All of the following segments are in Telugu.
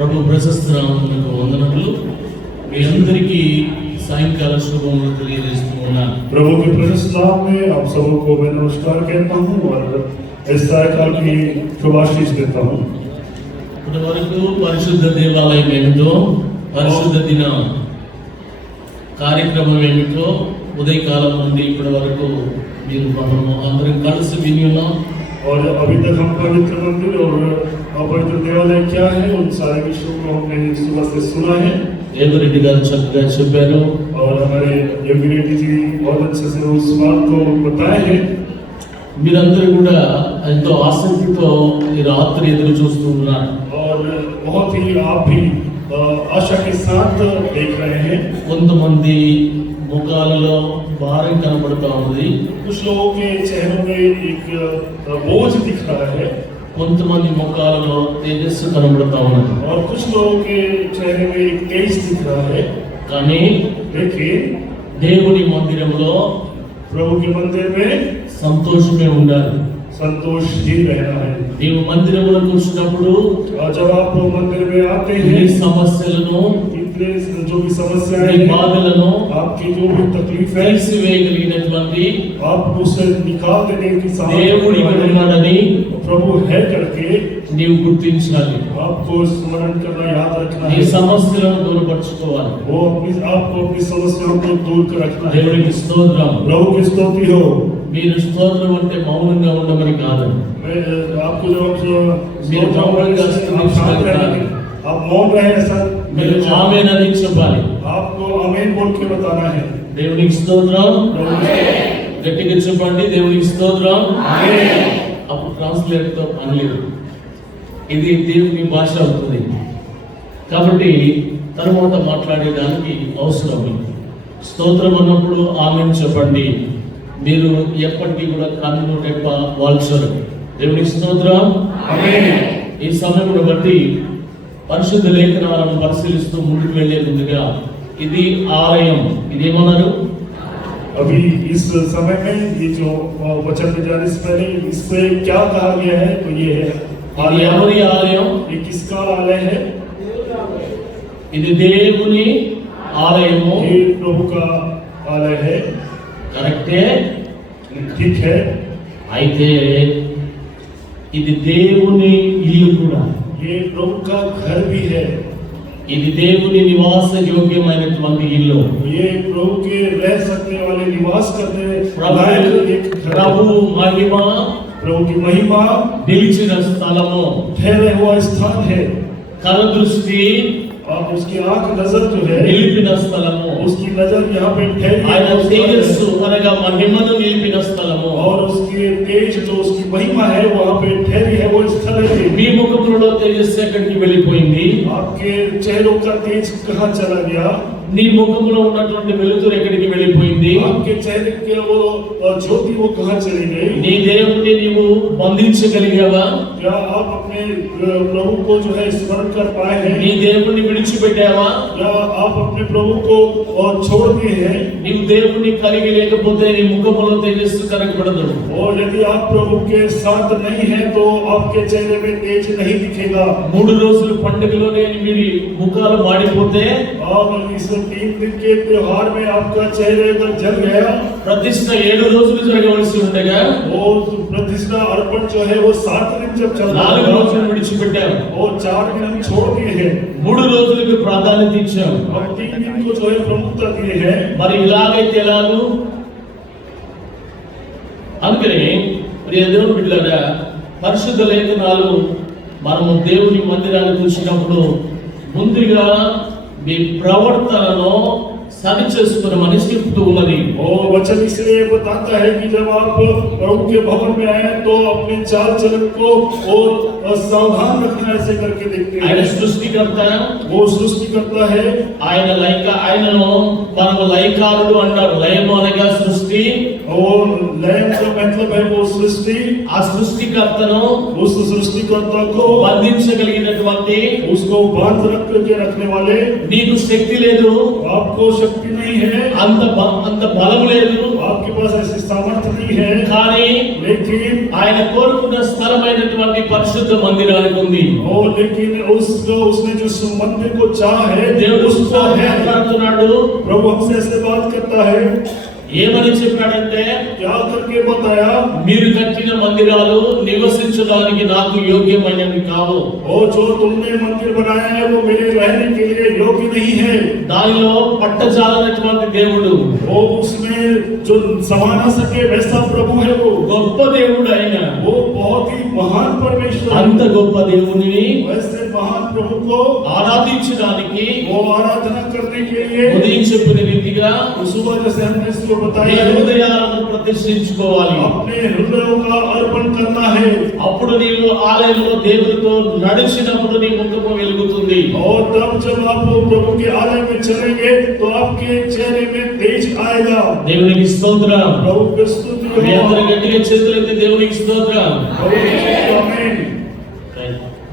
ప్రభు ప్రశస్త నామమునకు వందనములు. మీ అందరికీ सायंकाल शुभमुలు తెలియజేస్తూ ఉన్నాను. प्रभु के प्रशस्त नाम में आप सबको मैं नमस्कार कहता हूँ और इस सायंकाल की शुभाशीष देता हूँ. ఇప్పటి వరకు పరిశుద్ధ దేవాలయం ఏమిటో, పరిశుద్ధ దిన కార్యక్రమం ఏమిటో ఉదయకాలం నుండి ఇప్పటి వరకు మీరు మనము అందరం కలిసి విని ఉన్నాం. और अभी तक हम पवित्र मंदिर और पवित्र देवालय क्या है उन सारे विषयों को हमने सुबह से सुना है. देवरेड्डी गाరు చక్కగా చెప్పారు और हमारे योगिरेड्डी जी बहुत अच्छे से उस बात को बताए हैं. మీరందరూ కూడా ఎంతో ఆసక్తితో ఈ రాత్రి ఎదురు చూస్తూ ఉన్నారు. और बहुत ही आप भी आशा के साथ देख रहे हैं. కొంతమంది ముఖాలలో భారం కనబడుతూ ఉంది. कुछ लोगों के चेहरों में एक बोझ दिख रहा है. కొంతమంది ముఖాలలో తేజస్సు కనబడుతూ ఉన్నది. और कुछ लोगों के चेहरे में एक तेज दिख रहा है. కానీ देखिए దేవుని మందిరంలో प्रभु के मंदिर में సంతోషమే ఉండాలి. संतोष ही रहना है. నీవు మందిరంలోకి వచ్చినప్పుడు और जब आप मंदिर में आते నీ हैं సమస్యలను, इतने जो भी నీ समस्याएं हैं, బాధలను आपकी जो भी तकलीफ है తీసివేయగలిగినటువంటి आप उसे निकाल देने की దేవుడు ఇక్కడ सामर्थ्य ఉన్నాడని प्रभु है करके నీవు గుర్తించాలి. आपको स्मरण करना याद रखना నీ है. సమస్యలను దూరపరచుకోవాలి. वो आपको अपनी समस्याओं को दूर कर रखना है. దేవునికి స్తోత్రం. प्रभु की स्तुति हो. మీరు స్తోత్రం అంటే మౌనంగా ఉండమని కాదు. मैं आपको आप मौन रहे ऐसा మీరు ఆమేన్ అని చెప్పాలి. आपको आमीन बोल के बताना है. దేవునికి స్తోత్రం. గట్టిగా చెప్పండి, దేవునికి స్తోత్రం. అప్పుడు ట్రాన్స్లేటర్ తో పని లేదు. ఇది దేవుని భాష అవుతుంది. కాబట్టి తర్వాత మాట్లాడేదానికి అవసరం. స్తోత్రం అన్నప్పుడు ఆమేన్ చెప్పండి. మీరు ఎప్పటికీ కూడా కన్ను రెప్ప వాల్చరు. దేవునికి స్తోత్రం. ఈ సమయంలో బట్టి పరిశుద్ధ లేఖనాలను పరిశీలిస్తూ ముందుకు వెళ్లే ముందుగా ఇది ఆలయం, ఇదేమన్నారు? अभी इस समय में ये जो वचन में जाने से पहले इससे क्या कहा गया है तो ये है ఇది ఎవరి ఆలయం? ये किसका आलय है? ఇది దేవుని ఆలయము. ये प्रभु का आलय है. కరెక్టే. ठीक है. అయితే ఇది దేవుని ఇల్లు కూడా. ये प्रभु का घर भी है. ఇది దేవుని నివాస యోగ్యమైనటువంటి ఇల్లు. ये प्रभु के रह सकने वाले निवास करने ప్రభు మహిమ प्रभु की महिमा నిలిచిన స్థలము, ठहरे हुआ स्थान है. కనుదృష్టి और उसकी आंख नजर जो है నిలిపిన స్థలము, उसकी नजर यहाँ पे ठहरी ఆయన है. తేజస్సు అనగా మహిమను నిలిపిన స్థలము. और उसकी तेज जो उसकी महिमा है वहाँ पे ठहरी है वो स्थल है. మీ ముఖములో తేజస్సు ఎక్కడికి వెళ్ళిపోయింది? आपके चेहरों का तेज कहाँ चला गया? నీ ముఖములో ఉన్నటువంటి వెలుతురు ఎక్కడికి వెళ్ళిపోయింది? आपके चेहरे के वो ज्योति वो कहाँ चली गई? నీ దేవుణ్ణి నీవు బంధించగలిగావా? क्या आप अपने प्रभु को जो है स्मरण कर पाए हैं? నీ దేవుణ్ణి విడిచిపెట్టావా? क्या आप अपने प्रभु को छोड़ दिए हैं? నీవు దేవుణ్ణి కలిగి లేకపోతే నీ ముఖములో తేజస్సు కనబడదు. और यदि आप प्रभु के साथ नहीं हैं तो आपके चेहरे में तेज नहीं दिखेगा. 3 రోజులు పండుగలోనే మీరు ముఖాలు మాడిపోతే, और इस 3 दिन के त्योहार में आपका चेहरे अगर जल गया, ప్రతిష్ఠ 7 రోజులు జరగవలసి ఉండగా वो प्रतिष्ठा अर्पण जो है वो 7 दिन जब चल 4 रहा రోజులు है విడిచిపెట్టాం. और 4 दिन हम छोड़ दिए हैं. 3 రోజులకు ప్రాధాన్యత ఇచ్చాం. अब 3 दिन को जो है प्रमुखता दिए हैं. మరి ఇలాగైతే ఎలాగూ? అందుకని ప్రియ దేవుని బిడ్డలారా, పరిశుద్ధ లేఖనాలు మనము దేవుని మందిరాన్ని చూసినప్పుడు ముందుగా మీ ప్రవర్తనను సరి చేసుకుని చెప్తూ ఉన్నది. और वचन इसलिए बताता है कि जब आप प्रभु के भवन में आए तो अपने चाल चलन को और सावधान रखना ऐसे करके देखते ఆయన हैं. సృష్టికర్త, वो सृष्टि करता है. ఆయనను మనము లయకారుడు అంటారు. లయము అనగా సృష్టి. और लय का मतलब है वो सृष्टि. ఆ సృష్టికర్తను उस सृष्टिकर्ता को బంధించగలిగినటువంటి, उसको बांध रख के रखने वाले, నీకు శక్తి లేదు, आपको शक्ति नहीं है, అంత బలం లేదు, आपके पास ऐसी सामर्थ्य नहीं है, కానీ लेकिन ఆయన కోరుకున్న స్థలమైనటువంటి పరిశుద్ధ మందిరానికి ఉంది. लेकिन उसने जिस मंदिर को चाहा है, దేవుడు उसको है। మాట్లాడుతున్నాడు. प्रभु हमसे ऐसे बात करता है, ఏమని చెప్పాడంటే, क्या करके बताया, మీరు కట్టిన మందిరాలు నివసించడానికి నాకు యోగ్యమైనవి కావు. जो तुमने मंदिर बनाया है वो मेरे रहने के लिए योग्य नहीं है। దానిలో పట్టజాలనటువంటి దేవుడు, उसमें जो समा न सके वैसा प्रभु है वो గొప్ప దేవుడు. ఆయన बहुत ही महान परमेश्वर, అంత గొప్ప దేవునిని वैसे महान प्रभु को ఆరాధించడానికి वो आराधना करने के लिए ఉదయం చెప్పిన రీతిగా सुबह जैसे हमने इसको నీ बताया, హృదయాలను ప్రతిష్ఠించుకోవాలి. अपने हृदयों का अर्पण करना है, అప్పుడు నీవు ఆలయంలో దేవుడితో నడిచినప్పుడు నీ ముఖము వెలుగుతుంది. और तब जब आप प्रभु के आलय में चलेंगे तो आपके चेहरे में तेज आएगा। దేవునికి స్తోత్రం. प्रभु की स्तुति हो। మీ అందరి గట్టిగా చేతులెత్తి దేవునికి స్తోత్రం. प्रभु की स्तुति, आमीन।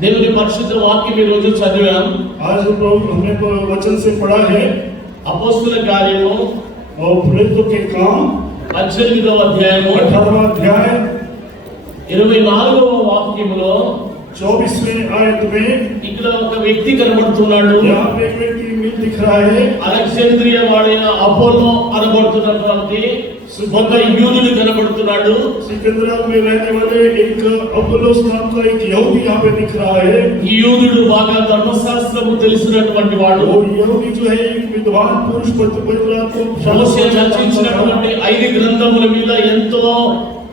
దేవుని పరిశుద్ధ వాక్యం ఈ రోజు చదివాం. आज प्रभु हमने वचन से पढ़ा है, అపోస్తుల కార్యము और प्रेरितों के काम 18వ అధ్యాయము 18वां अध्याय 24వ వాక్యములో 24वें आयत में ఇక్కడ ఒక వ్యక్తి కనబడుతున్నాడు. यहाँ पे एक व्यक्ति मिल दिख रहा है। అలెగ్జాంద్రియా వాడైన అపోలో అనబడుతున్నటువంటి ఒక యూదుడు కనబడుతున్నాడు. सिकंदरा में रहने वाले एक अपोलोस नाम का एक यहूदी यहाँ पे दिख रहा है। ఈ యూదుడు బాగా ధర్మశాస్త్రము తెలిసినటువంటి వాడు. वो यहूदी जो है एक विद्वान पुरुष पवित्र మోషే రచించినటువంటి 5 గ్రంథముల మీద ఎంతో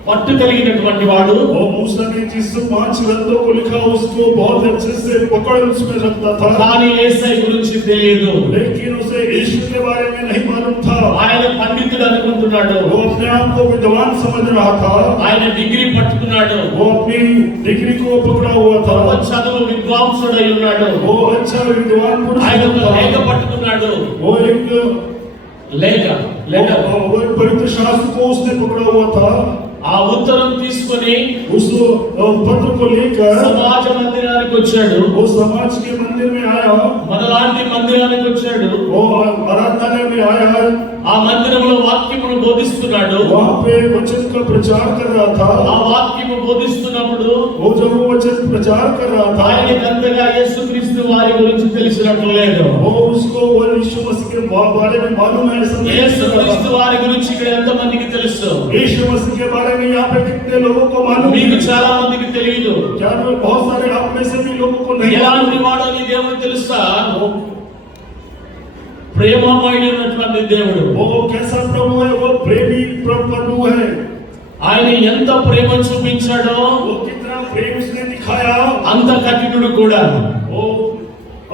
పట్టు కలిగినటువంటి వాడు. और मूसा ने जिस 5 ग्रंथों को लिखा उसको बहुत अच्छे से पकड़ उसमें रखता था, కానీ యేసయ్య గురించి తెలియదు. लेकिन उसे यीशु के बारे में नहीं मालूम था। ఆయన పండితుడు అనుకుంటున్నాడు. वो अपने आप को विद्वान समझ रहा था, ఆయన డిగ్రీ పట్టుకున్నాడు. वो अपनी डिग्री को पकड़ा हुआ था, గొప్ప చదువు విద్వాంసుడై ఉన్నాడు. वो अच्छा विद्वान ఆయన पुरुष ఒక లేఖ था। పట్టుకున్నాడు. वो एक లేఖ वो एक पवित्र शास्त्र को उसने पकड़ा हुआ था। ఆ ఉత్తరం తీసుకొని उस पत्र को लेकर సమాజ మందిరానికి వచ్చాడు. वो समाज के मंदिर में आया, మనలాంటి మందిరానికి వచ్చాడు. वो आराधनालय में आया, ఆ మందిరంలో వాక్యమును బోధిస్తున్నాడు. वहाँ पे वचन का प्रचार कर रहा था। ఆ వాక్యము బోధిస్తున్నప్పుడు वो जब वो वचन प्रचार कर रहा था, ఆయనకి అంతగా యేసుక్రీస్తు వారి గురించి తెలిసినట్లు లేదు. वो उसको वो यीशु मसीह के बारे में मालूम है, ऐसा नहीं था। యేసుక్రీస్తు వారి గురించి ఇక్కడ ఎంత మందికి తెలుసు? यीशु मसीह के बारे में यहाँ पे कितने लोगों को मालूम మీకు है? చాలా మందికి తెలియదు. क्या बहुत सारे आप में से भी लोगों को नहीं ఎలాంటి मालूम। వాడో నీ దేవుడు తెలుసా? ప్రేమమయుడైనటువంటి దేవుడు. वो कैसा प्रभु है, वो प्रेमी प्रभु है। ఆయన ఎంత ప్రేమ చూపించాడో वो कितना प्रेम उसने दिखाया, అంత కఠినుడు కూడా. वो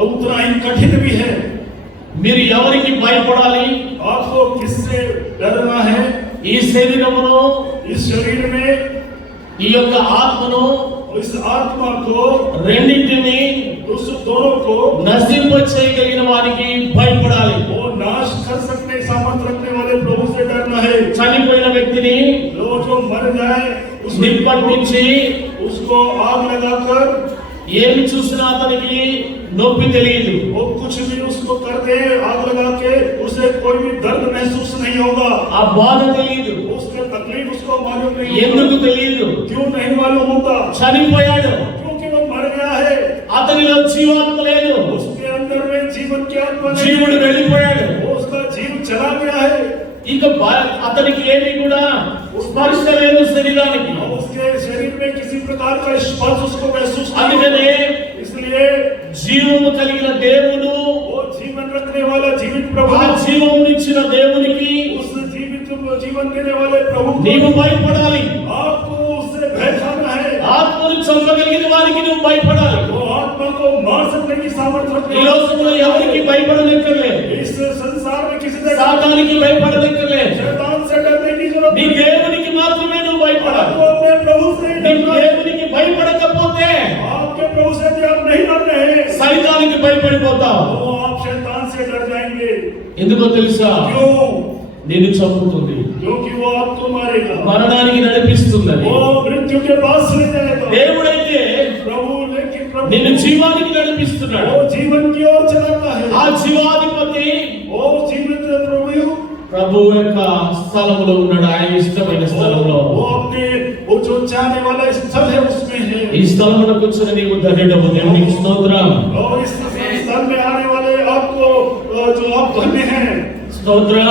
उतना ही कठिन भी है। మీరు ఎవరికి భయపడాలి? आपको किससे डरना है? ఈ శరీరమును, इस शरीर में, ఈ యొక్క ఆత్మను, इस आत्मा को, రెండింటిని उस दोनों को నశింప చేయగలిగిన వారికి భయపడాలి. वो नाश कर सकने सामर्थ्य रखने वाले प्रभु से डरना है। చనిపోయిన వ్యక్తిని जो मर जाए నిప్పట్టించి उसको आग लगाकर, ఏమి చూసినా అతనికి నొప్పి తెలియదు. वो कुछ भी उसको कर दे आग लगा के, उसे कोई भी दर्द महसूस नहीं होगा। ఆ బాధ తెలియదు. उसके तकलीफ उसको मालूम नहीं ఎందుకు होगा। తెలియదు? क्यों नहीं मालूम होता? చనిపోయాడు. क्योंकि वो मर गया है। అతనిలో జీవాత్మ లేదు. उसके अंदर में जीवन की आत्मा नहीं జీవుడు है। వెళ్ళిపోయాడు. वो उसका जीव चला गया है। ఇక అతనికి ఏమీ కూడా స్పర్శ లేదు శరీరానికి. और उसके शरीर में किसी प्रकार का स्पर्श उसको महसूस नहीं అందుకనే होता। इसलिए జీవము కలిగిన దేవుడు, वो जीवन रखने वाला जीवित प्रभु, ఆ జీవము ఇచ్చిన దేవునికి उस जीवित जीवन देने वाले प्रभु को నీవు భయపడాలి. आपको उससे भय खाना है। ఆత్మను చంపగలిగిన వారికి నువ్వు భయపడాలి. वो आत्मा को मार सकने की सामर्थ्य रखने ఈ లోకంలో ఎవరికి భయపడనక్కర్లేదు. इस संसार में किसी से సాతానికి భయపడనక్కర్లేదు. शैतान से डरने की जरूरत నీ नहीं है। దేవునికి మాత్రమే నువ్వు భయపడాలి. आपको अपने प्रभु से నీ डरना है। దేవునికి భయపడకపోతే आपके प्रभु से यदि आप नहीं डर रहे हैं సైతానికి భయపడిపోతావు. तो आप शैतान से डर जाएंगे। ఎందుకో తెలుసా? क्यों? నిన్ను చంపుతుంది, क्योंकि वो आपको मारेगा, మరణానికి నడిపిస్తుందని. वो मृत्यु के पास ले जाएगा। దేవుడైతే प्रभु लेकिन प्रभु నిన్ను జీవానికి నడిపిస్తున్నాడు. वो जीवन की ओर चलाता है। ఆ జీవాధిపతి वो जीवित ప్రభు యొక్క స్థలములో ఉన్నాడు, ఆయన ఇష్టమైన స్థలంలో. वो अपने वो जो चाहने वाला स्थल है उसमें है. ఈ స్థలములో కూర్చొని నీవు ధన్యుడవు. దేవునికి స్తోత్రం. और इस स्थल में आने वाले आपको जो आप धन्य हैं. స్తోత్రం.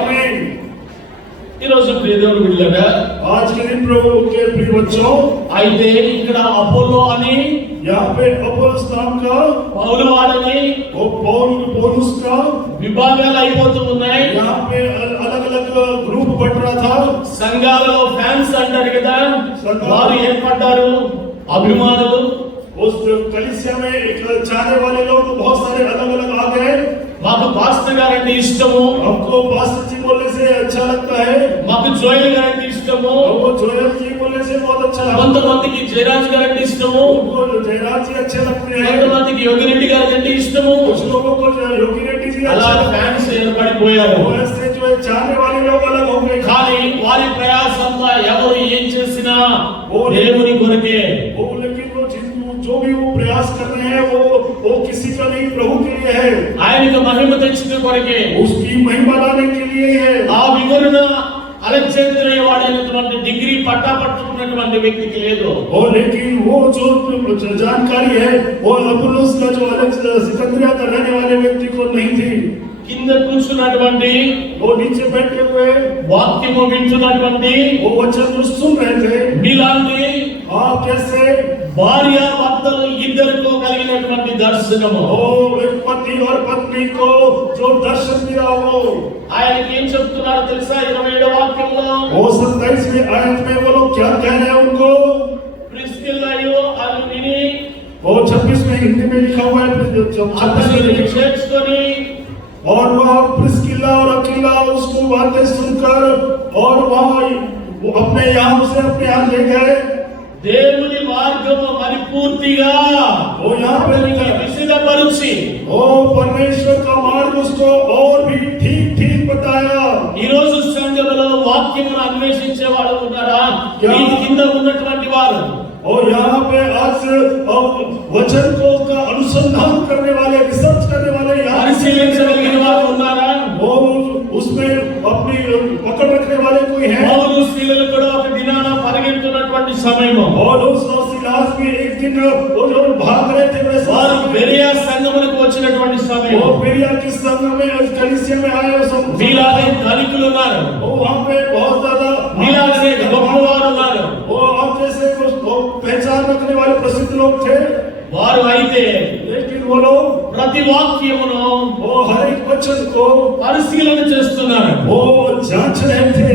आमीन. ఈ రోజు ప్రియ దేవుని బిడ్డలారా, आज के दिन प्रभु के प्रिय बच्चों, అయితే ఇక్కడ అపోలో అని, यहाँ पे अपोलोस नाम का, పౌలు వాడని वो पौलुस का విభాగాలు అయిపోతూ ఉన్నాయి. यहाँ पे अलग अलग ग्रुप बट रहा था. సంఘాలలో ఫ్యాన్స్ అంటారు కదా, వారు ఏర్పడ్డారు, అభిమానులు. उस कलीसिया में एक चाहने वाले लोग बहुत सारे अलग अलग आ गए. మాకు పాస్టర్ గారంటే ఇష్టము, हमको पास्टर जी बोलने से अच्छा लगता है. మాకు జోయల్ గారంటే ఇష్టము, हमको जोयल जी बोलने से बहुत अच्छा लगता है. కొంతమందికి జయరాజ్ గారంటే ఇష్టము, हमको जयराज जी अच्छे लगते हैं. కొంతమందికి యోగిరెడ్డి గారంటే ఇష్టము. कुछ लोगों को योगी रेड्डी जी అలా अच्छा लगता ఫ్యాన్స్ ఏర్పడిపోయారు. है. वैसे जो है चाहने वाले लोग अलग हो गए. కానీ వారి ప్రయాసంతా ఎవరు ఏం చేసినా దేవుని కొరకే. वो लेकिन वो जो भी वो प्रयास कर रहे हैं वो किसी का नहीं, प्रभु के लिए है. ఆయనకు మహిమ తెచ్చుట కొరకే. उसकी महिमा लाने के लिए है. ఆ వివరణ అలెగ్జాండ్రియా వాడైనటువంటి డిగ్రీ పట్టా పట్టుకున్నటువంటి వ్యక్తికి లేదు. और लेकिन वो जो जानकारी है वो अपोलोस का जो सिकंदरिया का रहने वाले व्यक्ति को नहीं थी. కింద కూర్చున్నటువంటి, वो नीचे बैठे हुए వాక్యము వింటున్నటువంటి वो वचन जो सुन रहे थे. మీలాంటి आप कैसे భార్య భర్తలు ఇద్దరికో కలిగినటువంటి దర్శనము. वो एक पति और पत्नी को जो दर्शन दिया वो ఆయనకి ఏం చెప్తున్నారో తెలుసా? 27వ వాక్యంలో वो 27वीं आयत में वो लोग क्या कह रहे हैं उनको. ప్రిస్కిల్లయు అలుమిని वो 26 में हिंदी में लिखा हुआ है. అతనిని చేర్చుకొని और वहाँ प्रिस्किला और अकीला उसको बातें सुनकर और वहाँ वो अपने यहाँ से अपने यहाँ ले गए. దేవుని మార్గము పరిపూర్తిగా वो यहाँ पे लिखा है. విశదపరిచి ओ परमेश्वर का मार्ग उसको और भी ठीक ठीक बताया. ఈ రోజు సంఘములో వాక్యమును అన్వేషించే వాళ్ళు ఉన్నారా? వీటి కింద ఉన్నటువంటి వారు. और यहाँ पे आज वचन को का अनुसंधान करने वाले, रिसर्च करने वाले यहाँ పరిశీలించగలిగిన వారు ఉన్నారా? वो उसमें अपनी पकड़ रखने वाले कोई है. పౌలు శీలలు కూడా ఒక దినాన పరిగెడుతున్నటువంటి సమయము. और उस सिलास में एक दिन वो जो भाग रहे थे वैसे వారు బెరియా సంఘములకు వచ్చినటువంటి సమయం. वो बेरिया के संघ में कलीसिया में आए. మీలాగే ధనికులు ఉన్నారు, वो वहाँ पे बहुत ज्यादा మీలాగే గొప్పవారు ఉన్నారు. वो आप जैसे कुछ पहचान रखने वाले प्रसिद्ध लोग थे. వారు అయితే लेकिन वो लोग ప్రతి వాక్యమును वो हर एक वचन को పరిశీలన చేస్తున్నారు. वो जांच रहे थे.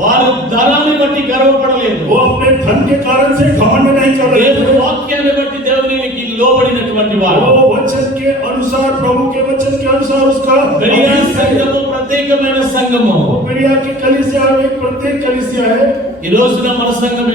వారు ధనాన్ని బట్టి గర్వపడలేదు. वो अपने धन के कारण से घमंड नहीं कर रहे దేవుని थे. వాక్యాన్ని బట్టి దేవునికి లోబడినటువంటి వారు. वो वचन के अनुसार, प्रभु के वचन के अनुसार उसका బెరియా సంఘము ప్రత్యేకమైన సంఘము. वो बेरिया की कलीसिया एक प्रत्येक कलीसिया है. ఈ రోజున మన సంఘం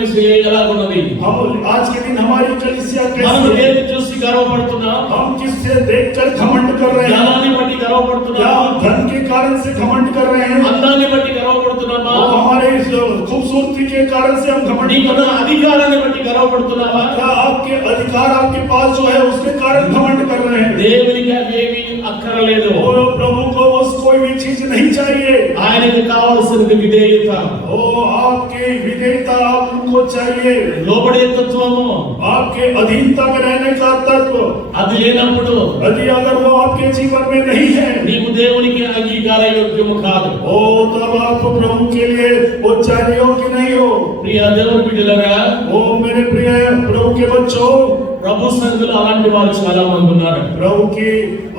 ఎలా ఉన్నది? हम आज के दिन हमारी कलीसिया మనం कैसी है? దేన్ని చూసి గర్వపడుతున్నాం? हम किससे देखकर घमंड कर रहे हैं? ధనాన్ని బట్టి क्या గర్వపడుతున్నాం? धन के कारण से घमंड कर रहे हैं? అందాన్ని బట్టి గర్వపడుతున్నామా? वो हमारे इस खूबसूरती के कारण से हम घमंड कर నీకున్న रहे हैं? అధికారాన్ని బట్టి గర్వపడుతున్నావా? क्या आपके अधिकार आपके पास जो है उसके कारण घमंड कर रहे हैं? దేవునికి అవేవి అక్కరలేదు. वो प्रभु को बस कोई भी चीज नहीं चाहिए. ఆయనకు కావాల్సినది విధేయత, वो आपकी विधेयता आपको चाहिए. లోబడే తత్వము. आपके अधीनता में रहने का तत्व అది లేనప్పుడు यदि अगर वो आपके जीवन में नहीं है నీవు దేవునికి అంగీకార యోగ్యము కాదు. ओ तब आप प्रभु के लिए वो चाहिए हो कि नहीं हो. ప్రియ దేవుని బిడ్డలారా, ओ मेरे प्रिय प्रभु के बच्चों, ప్రభు సంఘులు అలాంటి వారు చాలా మంది ఉన్నారు. प्रभु की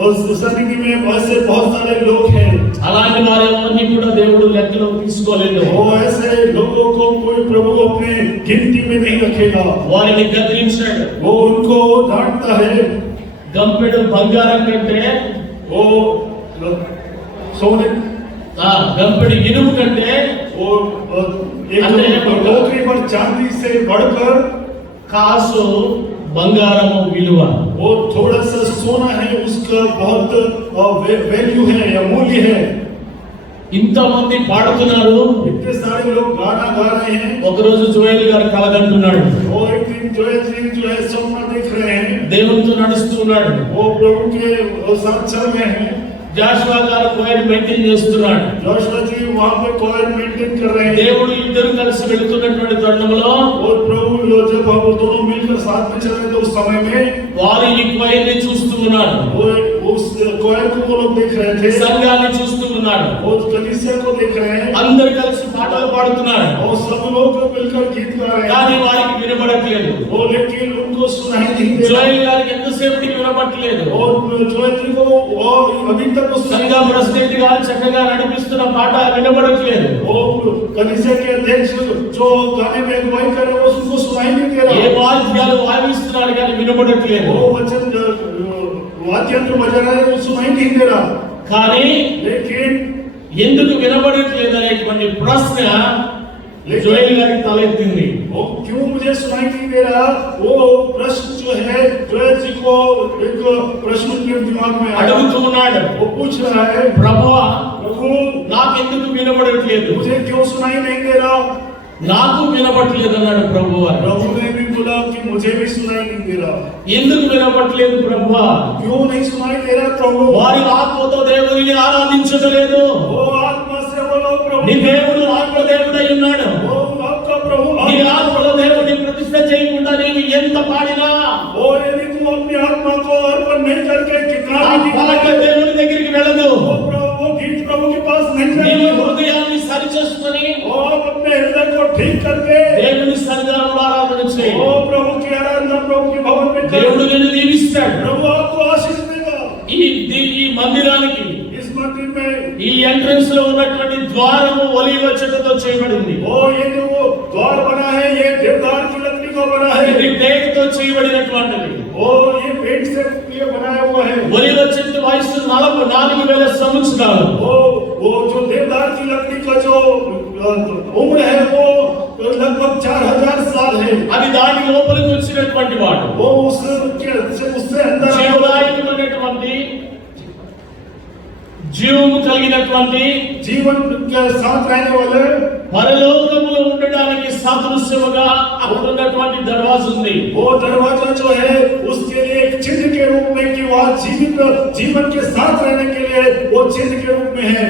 उस सन्निधि में ऐसे बहुत सारे लोग हैं. అలాంటి వారు ఎవరిని కూడా దేవుడు లెక్కలో తీసుకోలేదు. वो ऐसे लोगों को कोई प्रभु अपने गिनती में नहीं रखेगा. వారిని గద్దించాడు. वो उनको डांटता है. గంపెడు బంగారం కంటే, वो सोने గంపెడు ఇనుము కంటే वो एक टोकरी पर चांदी से बढ़कर కాసు బంగారము విలువ. वो थोड़ा सा सोना है उसका बहुत वैल्यू है या मूल्य है. ఇంతమంది పాడుతున్నారు. इतने सारे लोग गाना गा रहे हैं. ఒకరోజు జోయల్ గారు కలగంటున్నాడు. और एक दिन जोएल जी जो है सपना देख रहे हैं. దేవునితో నడుస్తూ ఉన్నాడు. वो प्रभु के साथ चल रहे हैं. జాషువా గారు కోయర్ మెయింటైన్ చేస్తున్నాడు. जोशुआ जी वहां पे कोयर मेंटेन कर रहे हैं దేవుడు ఇద్దరు కలిసి వెళుతున్నటువంటి తరుణంలో और प्रभु जब हम दोनों मिलकर साथ में चल रहे थे उस समय में వారు ఈ కోయర్ని చూస్తూ ఉన్నారు, वो उस कोयर को वो लोग देख रहे थे, సంఘాన్ని చూస్తూ ఉన్నారు, वो कलीसिया को देख रहे हैं అందరు కలిసి పాటలు పాడుతున్నారు. और सब लोग मिलकर गीत गा रहे हैं, కానీ వారికి వినబడట్లేదు. वो लेकिन उनको सुनाई नहीं दे रहा జోయల్ గారికి ఎంతసేపటికి వినబడట్లేదు. और जोयत्री को वो अभी तक उस సంఘ ప్రెసిడెంట్ గారు చక్కగా నడిపిస్తున్న పాట వినబడట్లేదు. वो कलीसिया के अध्यक्ष जो गाने में अगुवाई कर रहे हैं उसको सुनाई नहीं दे ఏ रहा, వాద్యాలు వాయిస్తున్నారు కానీ వినబడట్లేదు. वो वचन वाद्य यंत्र बजा रहे हैं वो सुनाई नहीं दे रहा, కానీ लेकिन ఎందుకు వినబడట్లేదు అనేటువంటి ప్రశ్న జోయల్ గారికి తలెత్తింది. वो क्यों मुझे सुनाई नहीं दे रहा, वो प्रश्न जो है जोयल जी को एक प्रश्न उनके दिमाग में आया, అడుగుతూ ఉన్నాడు, वो पूछ रहा है ప్రభువా प्रभु నాకెందుకు వినబడట్లేదు? मुझे क्यों सुनाई नहीं दे रहा, నాకు వినబడట్లేదు అన్నాడు ప్రభువా. प्रभु ने भी बोला कि मुझे भी सुनाई नहीं दे रहा, ఎందుకు వినబడట్లేదు ప్రభువా? क्यों नहीं सुनाई दे रहा प्रभु, వారి ఆత్మతో దేవుని ఆరాధించలేదు. वो आत्मा से बोलो प्रभु, నీ దేవుడు ఆత్మ దేవుడై ఉన్నాడు. वो आपका प्रभु నీ ఆత్మలో దేవుని ప్రతిష్ఠ చేయకుండా నీవు ఎంత పాడినా वो यदि तुम अपनी आत्मा को अर्पण नहीं करके कितना ఆ भी పలక దేవుని దగ్గరికి వెళ్ళదు. वो गीत प्रभु के पास नहीं నీవు जाएगा, హృదయాన్ని సరిచేసుకొని और अपने हृदय को ठीक करके దేవుని సన్నిధానంలో ఆరాధన చేయి. ओ प्रभु की आराधना प्रभु के भवन में करो, దేవుడు నిన్ను దీవిస్తాడు. प्रभु आपको आशीष देगा। ఈ మందిరానికి इस मंदिर में ఈ ఎంట్రన్స్ లో ఉన్నటువంటి ద్వారము ఒలీవ చెట్టుతో చేయబడింది. वो ये जो द्वार बना है ये देवदार की लकड़ी का बना ఇది है, టేకుతో చేయబడినటువంటిది. और ये पेड़ से ये बनाया हुआ है, ఒలీవ చెట్టు వయస్సు 4,000 సంవత్సరాలు. वो जो देवदार की लकड़ी का जो उम्र है वो लगभग 4,000 साल है, అది దాని లోపలికి వచ్చినటువంటి వాడు. वो उससे अंदर జీవదాయకమైనటువంటి జీవము కలిగినటువంటి जीवन के साथ रहने वाले పరలోకములో ఉండడానికి సాదృశ్యముగా అక్కడ ఉన్నటువంటి దర్వాజా ఉంది. वो दरवाजा जो है उसके लिए एक चिन्ह के रूप में कि वह जीवन के साथ रहने के लिए वो चिन्ह के रूप में है।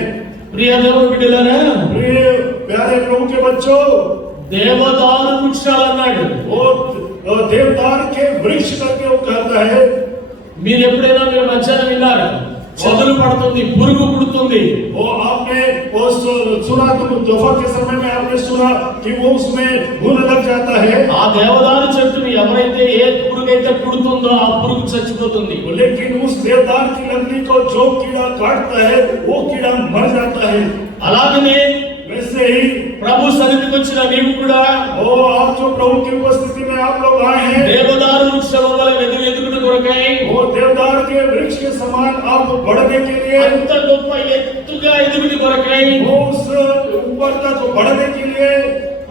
ప్రియ దేవుని బిడ్డలారా, प्रिय प्यारे प्रभु के बच्चों, దేవదారు వృక్షాలు అన్నాడు. वो देवदार के वृक्ष करके वो कहता है, మీరు ఎప్పుడైనా మీరు మధ్యాహ్నం విన్నారా? చదులు పడుతుంది, పురుగు పుడుతుంది. वो आपने वो सुना तुम दोपहर के समय में आपने सुना कि वो उसमें घुन लग जाता है, ఆ దేవదారు చెట్టుని ఎవరైతే ఏ పురుగైతే పుడుతుందో ఆ పురుగు చచ్చిపోతుంది. लेकिन उस देवदार की लकड़ी को जो कीड़ा काटता है वो कीड़ा मर जाता है। అలాగనే वैसे ही ప్రభు సన్నిధికి వచ్చిన నీవు కూడా वो आप जो प्रभु की उपस्थिति में आप लोग आए हैं, దేవదారు వృక్షం వల్ల ఎదుగుట కొరకై वो देवदार के वृक्ष के समान आप बढ़ने के लिए, అంత గొప్ప ఎత్తుగా ఎదుగుట కొరకై वो उस ऊपर तक बढ़ने के लिए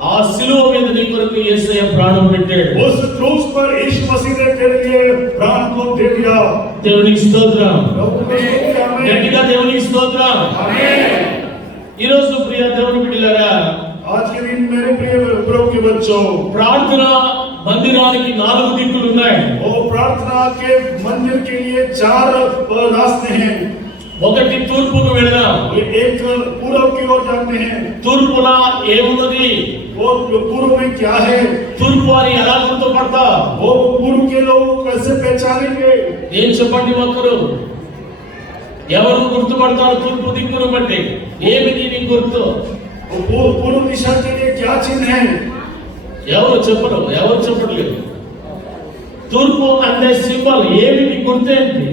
ఆ శిలువ మీద నీ కొరకు యేసయ్య ప్రాణం పెట్టాడు. उस क्रूस पर यीशु मसीह ने तेरे लिए प्राण को दे दिया। దేవునికి స్తోత్రం. प्रभु ने हमें గట్టిగా దేవునికి స్తోత్రం. ఈ రోజు ప్రియ దేవుని బిడ్డలారా, आज के दिन मेरे प्रिय प्रभु के बच्चों, ప్రార్థన మందిరానికి 4 దిక్కులు ఉన్నాయి. वो प्रार्थना के मंदिर के लिए 4 रास्ते हैं। ఒకటి తూర్పుకు వెళ్దాం. एक पूर्व की ओर जाते हैं, తూర్పున ఏమున్నది? वो पूर्व में क्या है, తూర్పు అని ఎలా గుర్తుపడతా? वो पूर्व के लोग कैसे पहचानेंगे? ఏం చెప్పండి ఒక్కరు? ఎవరు గుర్తుపడతారు తూర్పు దిక్కును బట్టి? ఏమిటి నీ గుర్తు? वो पूर्व दिशा के लिए क्या चिन्ह है? ఎవరు చెప్పరు? ఎవరు చెప్పట్లేదు. తూర్పు అంటే సింబల్. ఏమిటి గుర్తేంటి?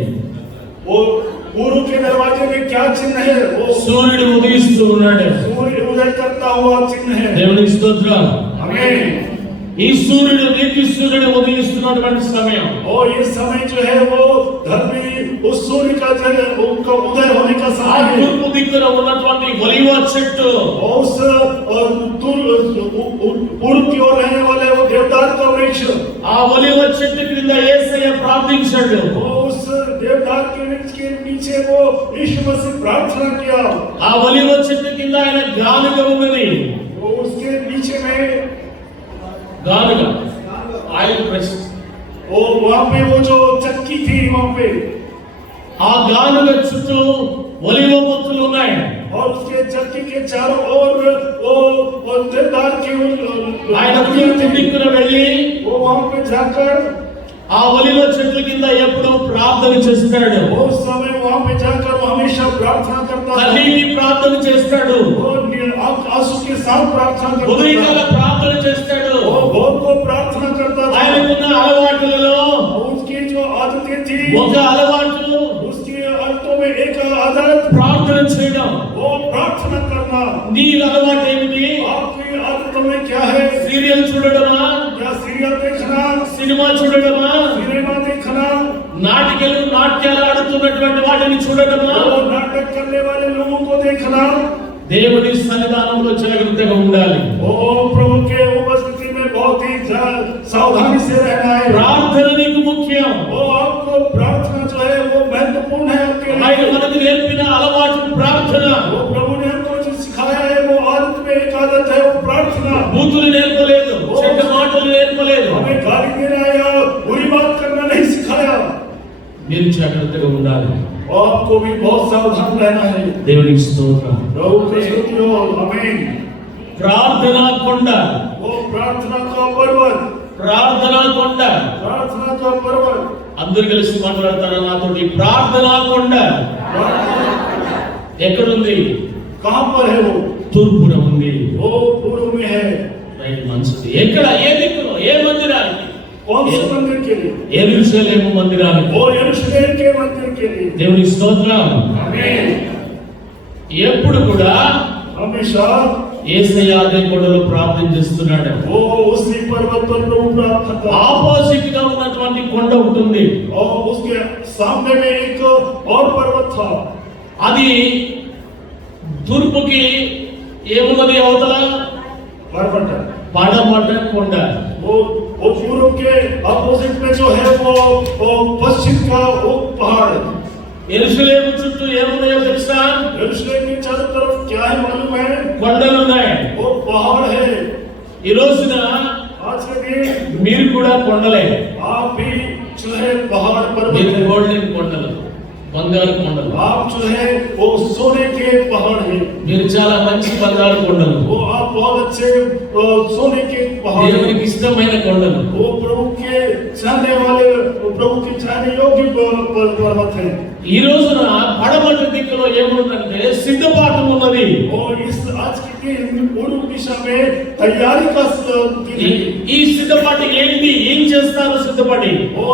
वो पूर्व के दरवाजे में क्या चिन्ह है? वो సూర్యుడు ఉదయిస్తూ ఉన్నాడు. सूर्य उदय करता हुआ चिन्ह है। దేవునికి స్తోత్రం. आमीन। ఈ సూర్యుడు నీతి సూర్యుడు ఉదయిస్తున్నటువంటి సమయం. और ये समय जो है वो धर्मी उस सूर्य का उनका उदय होने का ఆ समय है। తూర్పు దిక్కున ఉన్నటువంటి ఒలీవ చెట్టు और उस पूर्व की ओर रहने वाले वो देवदार का वृक्ष, ఆ ఒలీవ చెట్టు క్రింద యేసయ్య ప్రార్థించాడు. वो उस देवदार के वृक्ष के नीचे वो यीशु मसीह प्रार्थना किया। ఆ ఒలీవ చెట్టు కింద ఆయన గానుగ ఉన్నది. वो उसके नीचे में గానుగ ఆయిల్ ప్రెస్. वो वहां पे वो जो चक्की थी वहां पे, ఆ గానుగ చుట్టూ ఒలివ మొక్కలు ఉన్నాయి. और उसके चक्की के चारों ओर वो देवदार के ఆయన తూర్పు దిక్కున వెళ్ళి वो वहां पे जाकर ఆ ఒలివ చెట్ల కింద ఎప్పుడూ ప్రార్థన చేస్తాడు. उस समय वहां पे जाकर वो हमेशा प्रार्थना करता था। కన్నీటి ప్రార్థన చేస్తాడు. वो आंसू के साथ प्रार्थना करता ఉదయకాల था। ప్రార్థన చేస్తాడు. वो भोर को प्रार्थना करता था। ఆయనకున్న అలవాట్లలో उसकी जो आदतें थी, ఒక అలవాటు उसकी आदतों में एक आदत ప్రార్థన చేయడం. वो प्रार्थना करना। నీ అలవాటు ఏమిటి? आपकी आदतों में क्या है? సీరియల్ చూడడమా? क्या सीरियल देखना, సినిమా చూడడమా? सिनेमा देखना, నాట్యాలు ఆడుతున్నటువంటి వాటిని చూడడమా? वो नाटक करने वाले लोगों को देखना। దేవుని సన్నిధానంలో జాగ్రత్తగా ఉండాలి. ओ प्रभु के उपस्थिति में बहुत ही सावधानी से रहना है। ప్రార్థన నీకు ముఖ్యం. वो आपको प्रार्थना जो है वो महत्वपूर्ण है आपके ఆయన लिए। మనకు నేర్పిన అలవాటు ప్రార్థన. वो प्रभु ने हमको जो सिखाया है वो आदत में एक आदत है वो प्रार्थना। బూతులు నేర్పలేదు, చెడ్డ మాటలు నేర్పలేదు. हमें गाली देना या बुरी बात करना नहीं सिखाया। మీరు జాగ్రత్తగా ఉండాలి. और आपको भी बहुत सावधान रहना है। దేవునికి స్తోత్రం. प्रभु की स्तुति हो, आमीन। ప్రార్థన కొండ, वो प्रार्थना का पर्वत, ప్రార్థన కొండ. प्रार्थना का पर्वत। అందరూ కలిసి మాట్లాడతారు నాతోటి. ప్రార్థన కొండ ఎక్కడుంది? कहाँ पर है वो? తూర్పున ఉంది. वो पूर्व में है। రైట్, మంచిది. ఎక్కడ? ఏ దిక్కులో? ఏ మందిరానికి? कौन से मंदिर के लिए? యెరూషలేము మందిరానికి. वो यरूशलेम के मंदिर के लिए। దేవునికి స్తోత్రం. आमीन। ఎప్పుడు కూడా हमेशा యేసయ్య అదే కొండలో ప్రార్థన చేస్తున్నాడు. वो उसी पर्वत पर प्रभु प्रार्थना करता है। ఆపోజిట్ గా ఉన్నటువంటి కొండ ఉంటుంది. और उसके सामने में एक और पर्वत था। అది తూర్పుకి ఏమున్నది? అవతల पर्वत పడమట కొండ. वो पूर्व के अपोजिट में जो है वो पश्चिम का वो पहाड़ है। యెరూషలేము చుట్టూ ఏమున్నాయో తెలుసా? यरूशलेम के चारों तरफ क्या है मालूम है? కొండలు ఉన్నాయి. वो पहाड़ है। ఈ రోజున आज के दिन మీరు కూడా కొండలే. आप भी जो है पहाड़ पर्वत మీరు है। గోల్డెన్ కొండలు, బంగారు కొండలు. आप जो है वो सोने के पहाड़ है। మీరు చాలా మంచి బంగారు కొండలు. वो आप बहुत अच्छे सोने के पहाड़ हैं। దేవునికి ఇష్టమైన కొండలు. वो प्रभु के चाहने वाले, प्रभु के चाहने योग्य पर्वत है। ఈ రోజున పడమట దిక్కులో ఏముందంటే సిద్ధపాఠం ఉన్నది. और इस आज के दिन पूर्व दिशा में तैयारी का दिन है। ఈ సిద్ధపాటి ఏంటి? ఏం చేస్తారు సిద్ధపడి? वो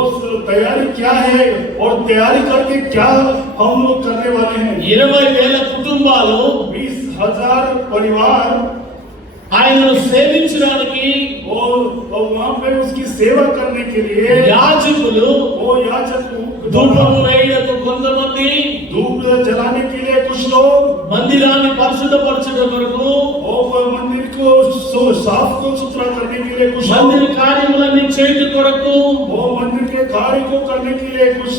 तैयारी क्या है और तैयारी करके क्या हम लोग करने वाले हैं? 20,000 కుటుంబాలు 20,000 परिवार ఆయనను సేవించడానికి और वहाँ पे उसकी सेवा करने के लिए యాజకులు, वो याजक ధూపము వేయడానికి కొంతమంది, धूप जलाने के लिए कुछ लोग, మందిరాన్ని పరిశుద్ధపరచడం కొరకు, और मंदिर को साफ को सुथरा करने के लिए कुछ लोग, మందిర కార్యములన్నీ చేయడం కొరకు वो मंदिर के कार्य को करने के लिए कुछ,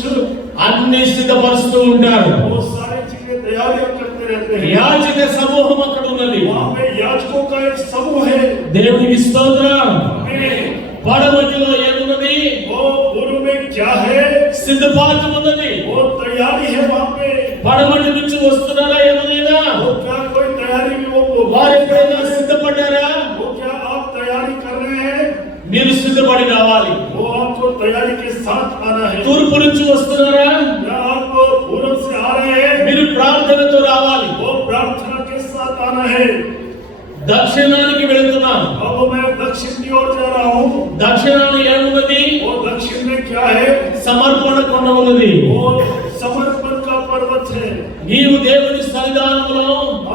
అన్ని సిద్ధపరుస్తూ ఉంటారు. वो सारी चीजें तैयारियां करते रहते हैं। యాజక సమూహం అక్కడ ఉన్నది. वहाँ पे याजकों का एक समूह है। దేవునికి స్తోత్రం. आमीन। పడమటిలో ఏమున్నది? वो पूर्व में क्या है? సిద్ధపాఠం ఉన్నది. वो तैयारी है वहाँ पे। పడమటి నుంచి వస్తున్నారా? ఏమైనా वो क्या कोई तैयारी వారు ఎప్పుడైనా సిద్ధపడ్డారా? वो क्या आप तैयारी कर रहे हैं? మీరు సిద్ధపడి రావాలి. वो आपको तैयारी के साथ आना है। తూర్పు నుంచి వస్తున్నారా? क्या आप पूर्व से आ रहे हैं? మీరు ప్రార్థనతో రావాలి. वो प्रार्थना के साथ आना है। దక్షిణానికి వెళుతున్నాం. अब मैं दक्षिण की ओर जा रहा हूँ। దక్షిణాన ఏమున్నది? वो दक्षिण में क्या है? సమర్పణ కొండ ఉన్నది. वो समर्पण का पर्वत है। నీవు దేవుని సన్నిధానంలో,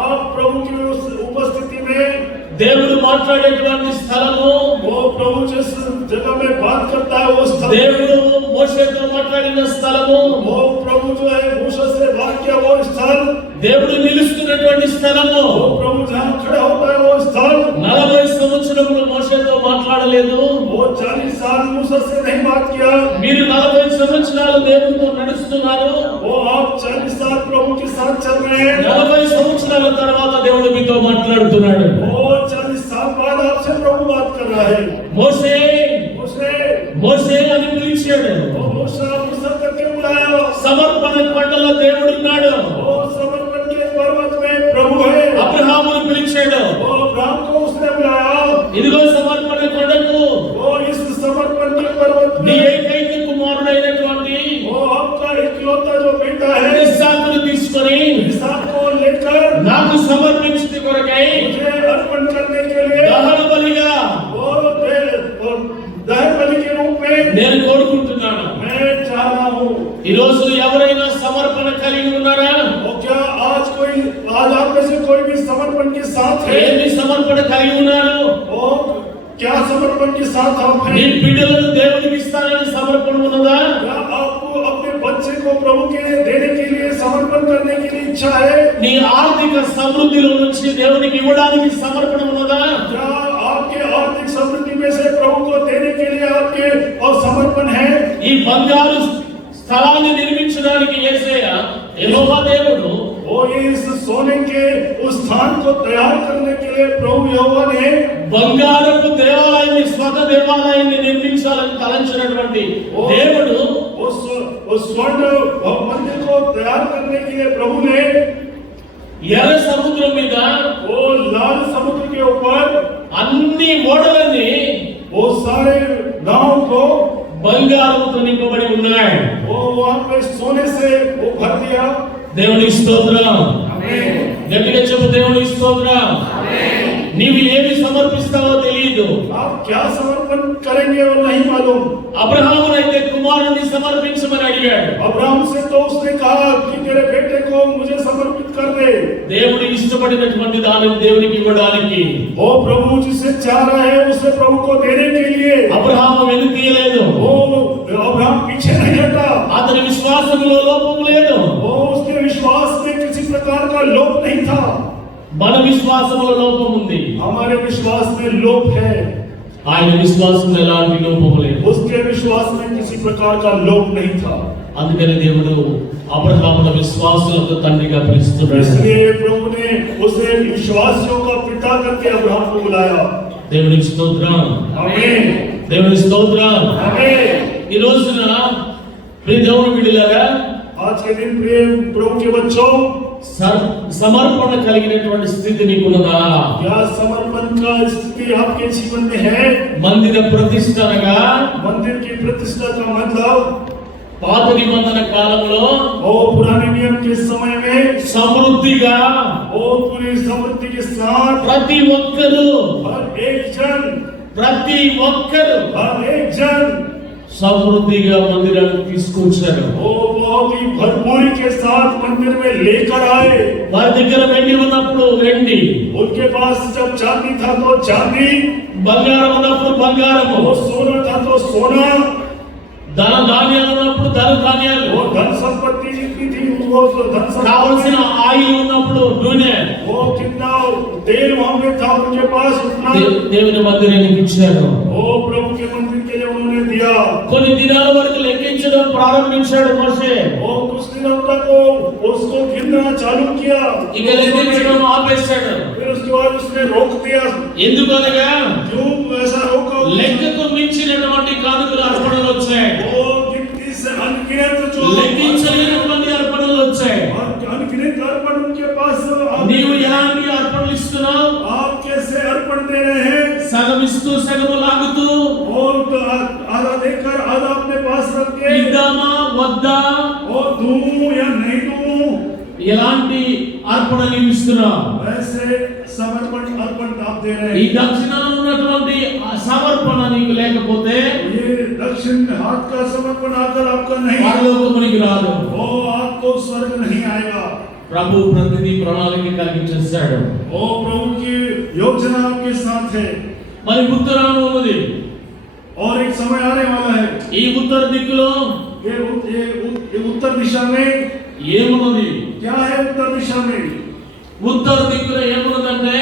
आप प्रभु की उस उपस्थिति में, దేవుడు మాట్లాడేటువంటి స్థలము, वो प्रभु जिस जगह में बात करता है वो स्थल, దేవుడు మోషేతో మాట్లాడిన స్థలము, वो प्रभु जो है मूसा से बात किया वो स्थल, దేవుడు నిలుస్తున్నటువంటి స్థలము. वो प्रभु जहाँ खड़ा होता है वो स्थल। 40 సంవత్సరములు మోషేతో మాట్లాడలేదు. वो 40 साल मूसा से नहीं बात किया। మీరు 40 సంవత్సరాలు దేవునితో నడుస్తున్నారు. वो आप 40 साल प्रभु के साथ चल रहे हैं। 40 సంవత్సరాల తర్వాత దేవుడు మీతో మాట్లాడుతున్నాడు. वो 40 साल बाद आपसे प्रभु बात कर रहा है। మోషే मूसा మోషే అని పిలిచాడు. मूसा करके बुलाया। సమర్పణ కొండలో దేవుడు ఉన్నాడు. वो समय నాకు సమర్పించుట కొరకై मुझे अर्पण करने के लिए దహన బలిగా और दहन बलि के रूप में నేను కోరుకుంటున్నాను. मैं चाह रहा हूँ। ఈ రోజు ఎవరైనా సమర్పణ కలిగి ఉన్నారా? और क्या आज आप में से कोई भी समर्पण के साथ है? ఏమి సమర్పణ కలిగి ఉన్నారు? और क्या समर्पण के साथ आप నీ हैं? బిడ్డలను దేవునికి ఇస్తానని సమర్పణ ఉన్నదా? क्या आपको अपने बच्चे को प्रभु के देने के लिए समर्पण करने की इच्छा है? నీ ఆర్థిక సమృద్ధిలో నుంచి దేవునికి ఇవ్వడానికి సమర్పణ ఉన్నదా? क्या आपके आर्थिक समृद्धि में से प्रभु को देने के लिए आपके और समर्पण है? ఈ బంగారు స్థలాన్ని నిర్మించడానికి యేసయ్య యెహోవా దేవుడు और इस सोने के उस स्थान को तैयार करने के लिए प्रभु यहोवा ने బంగారపు దేవాలయాన్ని స్వర్ణ దేవాలయాన్ని నిర్మించాలని తలంచినటువంటి దేవుడు उस स्वर्ण मंदिर को तैयार करने के लिए प्रभु ने ఎర్ర సముద్రం మీద वो लाल समुद्र के ऊपर అన్ని ఓడలని वो सारे नाव को బంగారంతో నింపబడి ఉన్నాయి. वो वहां पे सोने से वो भर दिया। దేవునికి స్తోత్రం. आमीन। గట్టిగా చెప్పు, దేవునికి స్తోత్రం. నీవు ఏమి సమర్పిస్తావో తెలియదు. आप क्या समर्पण करेंगे और नहीं मालूम। అబ్రహామునైతే కుమారుని సమర్పించమని అడిగాడు. अब्राहम से तो उसने कहा कि तेरे बेटे को मुझे समर्पित कर दे। దేవుడు ఇష్టపడినటువంటి దానిని దేవునికి ఇవ్వడానికి वो प्रभु जिसे चाह रहा है उसे प्रभु को देने के लिए అబ్రహాము వెనుకీయలేదు. वो अब्राहम पीछे नहीं हटा। అతని విశ్వాసంలో లోపం లేదు. वो उसके विश्वास में किसी प्रकार का लोभ नहीं था। మన విశ్వాసంలో లోపం ఉంది. हमारे विश्वास में लोभ है। ఆయన విశ్వాసంలో ఎలాంటి లోపం లేదు. उसके विश्वास में किसी प्रकार का लोभ नहीं था। అందుకని దేవుడు అబ్రహాముల విశ్వాసులకు తండ్రిగా పిలుస్తున్నాడు. इसलिए प्रभु ने उसे विश्वासियों का पिता करके अब्राहम को बुलाया। దేవునికి స్తోత్రం. आमीन। దేవునికి స్తోత్రం. आमीन। ఈ రోజున ప్రియ దేవుని బిడ్డలారా, आज के दिन प्रिय प्रभु के बच्चों, సమర్పణ కలిగినటువంటి స్థితి నీకున్నదా? क्या समर्पण का स्थिति आपके जीवन में है? మందిర ప్రతిష్టనగా मंदिर की प्रतिष्ठा का मतलब పాత నిబంధన కాలంలో वो पुराने नियम के समय में సమృద్ధిగా वो पूरी समृद्धि के साथ ప్రతి ఒక్కరు हर एक जन సమృద్ధిగా మందిరానికి తీసుకొచ్చారు. वो बहुत ही भरपूरी के साथ मंदिर में लेकर आए। వారి దగ్గర వెండి ఉన్నప్పుడు వెండి, उनके पास जब चांदी था तो चांदी, బంగారం ఉన్నప్పుడు బంగారము, वो सोना था तो सोना, ధన ధాన్యాలు ఉన్నప్పుడు ధన ధాన్యాలు, वो धन संपत्ति जितनी थी वो धन కావలసిన संपत्ति, ఆయిల్ ఉన్నప్పుడు నూనె, वो कितना तेल वहां में था उनके पास उतना దేవుని మందిరానికి ఇచ్చారు. वो प्रभु के मंदिर के लिए उन्होंने दिया। కొన్ని దినాల వరకు లెక్కించడం ప్రారంభించాడు మోషే. वो कुछ दिनों तक वो उसको गिनना चालू किया, ఇక లెక్కించడం ఆపేశాడు. फिर उसके बाद उसने रोक दिया। ఎందుకనగా क्यों ऐसा रोका? లెక్కకు మించినటువంటి కానుకలు అర్పణలు వచ్చాయి. वो गिनती से अनगिनत जो లెక్కించలేనటువంటి అర్పణలు వచ్చాయి. अनगिनत अर्पण उनके पास। నీవు ఎలాంటి అర్పణలు ఇస్తున్నావు? आप कैसे अर्पण दे रहे हैं? సగం ఇస్తూ సగము లాగుతూ, और तो आधा देकर आधा अपने पास रख के, ఇద్దామా వద్దా, और दूं या नहीं दूं, ఎలాంటి అర్పణలు ఇస్తున్నావు? वैसे समर्पण अर्पण आप दे रहे ఈ हैं। దక్షిణంలో ఉన్నటువంటి ఆ సమర్పణ నీకు లేకపోతే ये दक्षिण हाथ का समर्पण आकर आपका नहीं, పరలోకమునికి రాదు. वो आपको स्वर्ग नहीं आएगा। ప్రభు ప్రతిదీ ప్రణాళిక కలిగించేశాడు. वो प्रभु की योजना आपके साथ है। మరి ఉత్తరాన ఉన్నది. और एक समय आने वाला है, ఈ ఉత్తర దిక్కులో ये उत्तर दिशा में ఏమున్నది? क्या है? उत्तर दिशा में, ఉత్తర దిక్కులో ఏమున్నదంటే,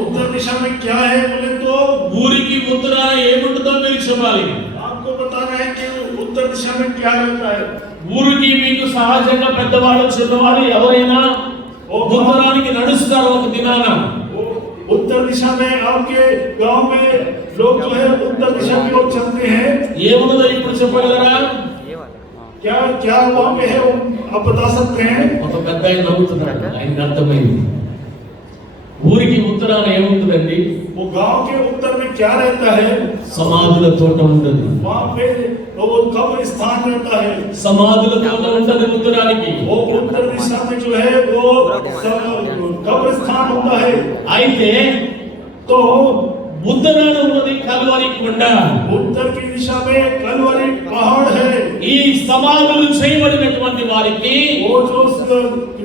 उत्तर दिशा में क्या है बोले तो ఊరికి ఉత్తరాన ఏముంటుందో మీరు చెప్పాలి. आपको बताना है कि उत्तर दिशा में क्या रहता है। ఊరికి మీకు సహజంగా పెద్దవాళ్ళు చిన్నవాళ్ళు ఎవరైనా ఉత్తరానికి నడుస్తారు ఒక దినాన. उत्तर दिशा में आपके गांव में लोग जो है उत्तर दिशा की ओर चलते हैं। ఏమున్నదో ఇప్పుడు చెప్పగలరా? क्या क्या वहां पे है आप बता सकते हैं? ఒక పెద్ద ఆయన నవ్వుతున్నాడు, ఆయనకు అర్థమైంది. ఊరికి ఉత్తరాన ఏముంటుందండి? वो गांव के उत्तर में क्या रहता है? సమాధుల తోట ఉంటుంది. वहाँ पे वो कब्रिस्तान रहता है। సమాధుల తోట ఉంటుంది ఉత్తరానికి. वो उत्तर दिशा में जो है वो कब्रिस्तान होता है। అయితే तो ఉత్తరాన ఉన్నది కల్వరి కొండ. उत्तर की दिशा में कलवरी पहाड़ है। ఈ సమాధులు చేయబడినటువంటి వారికి वो जो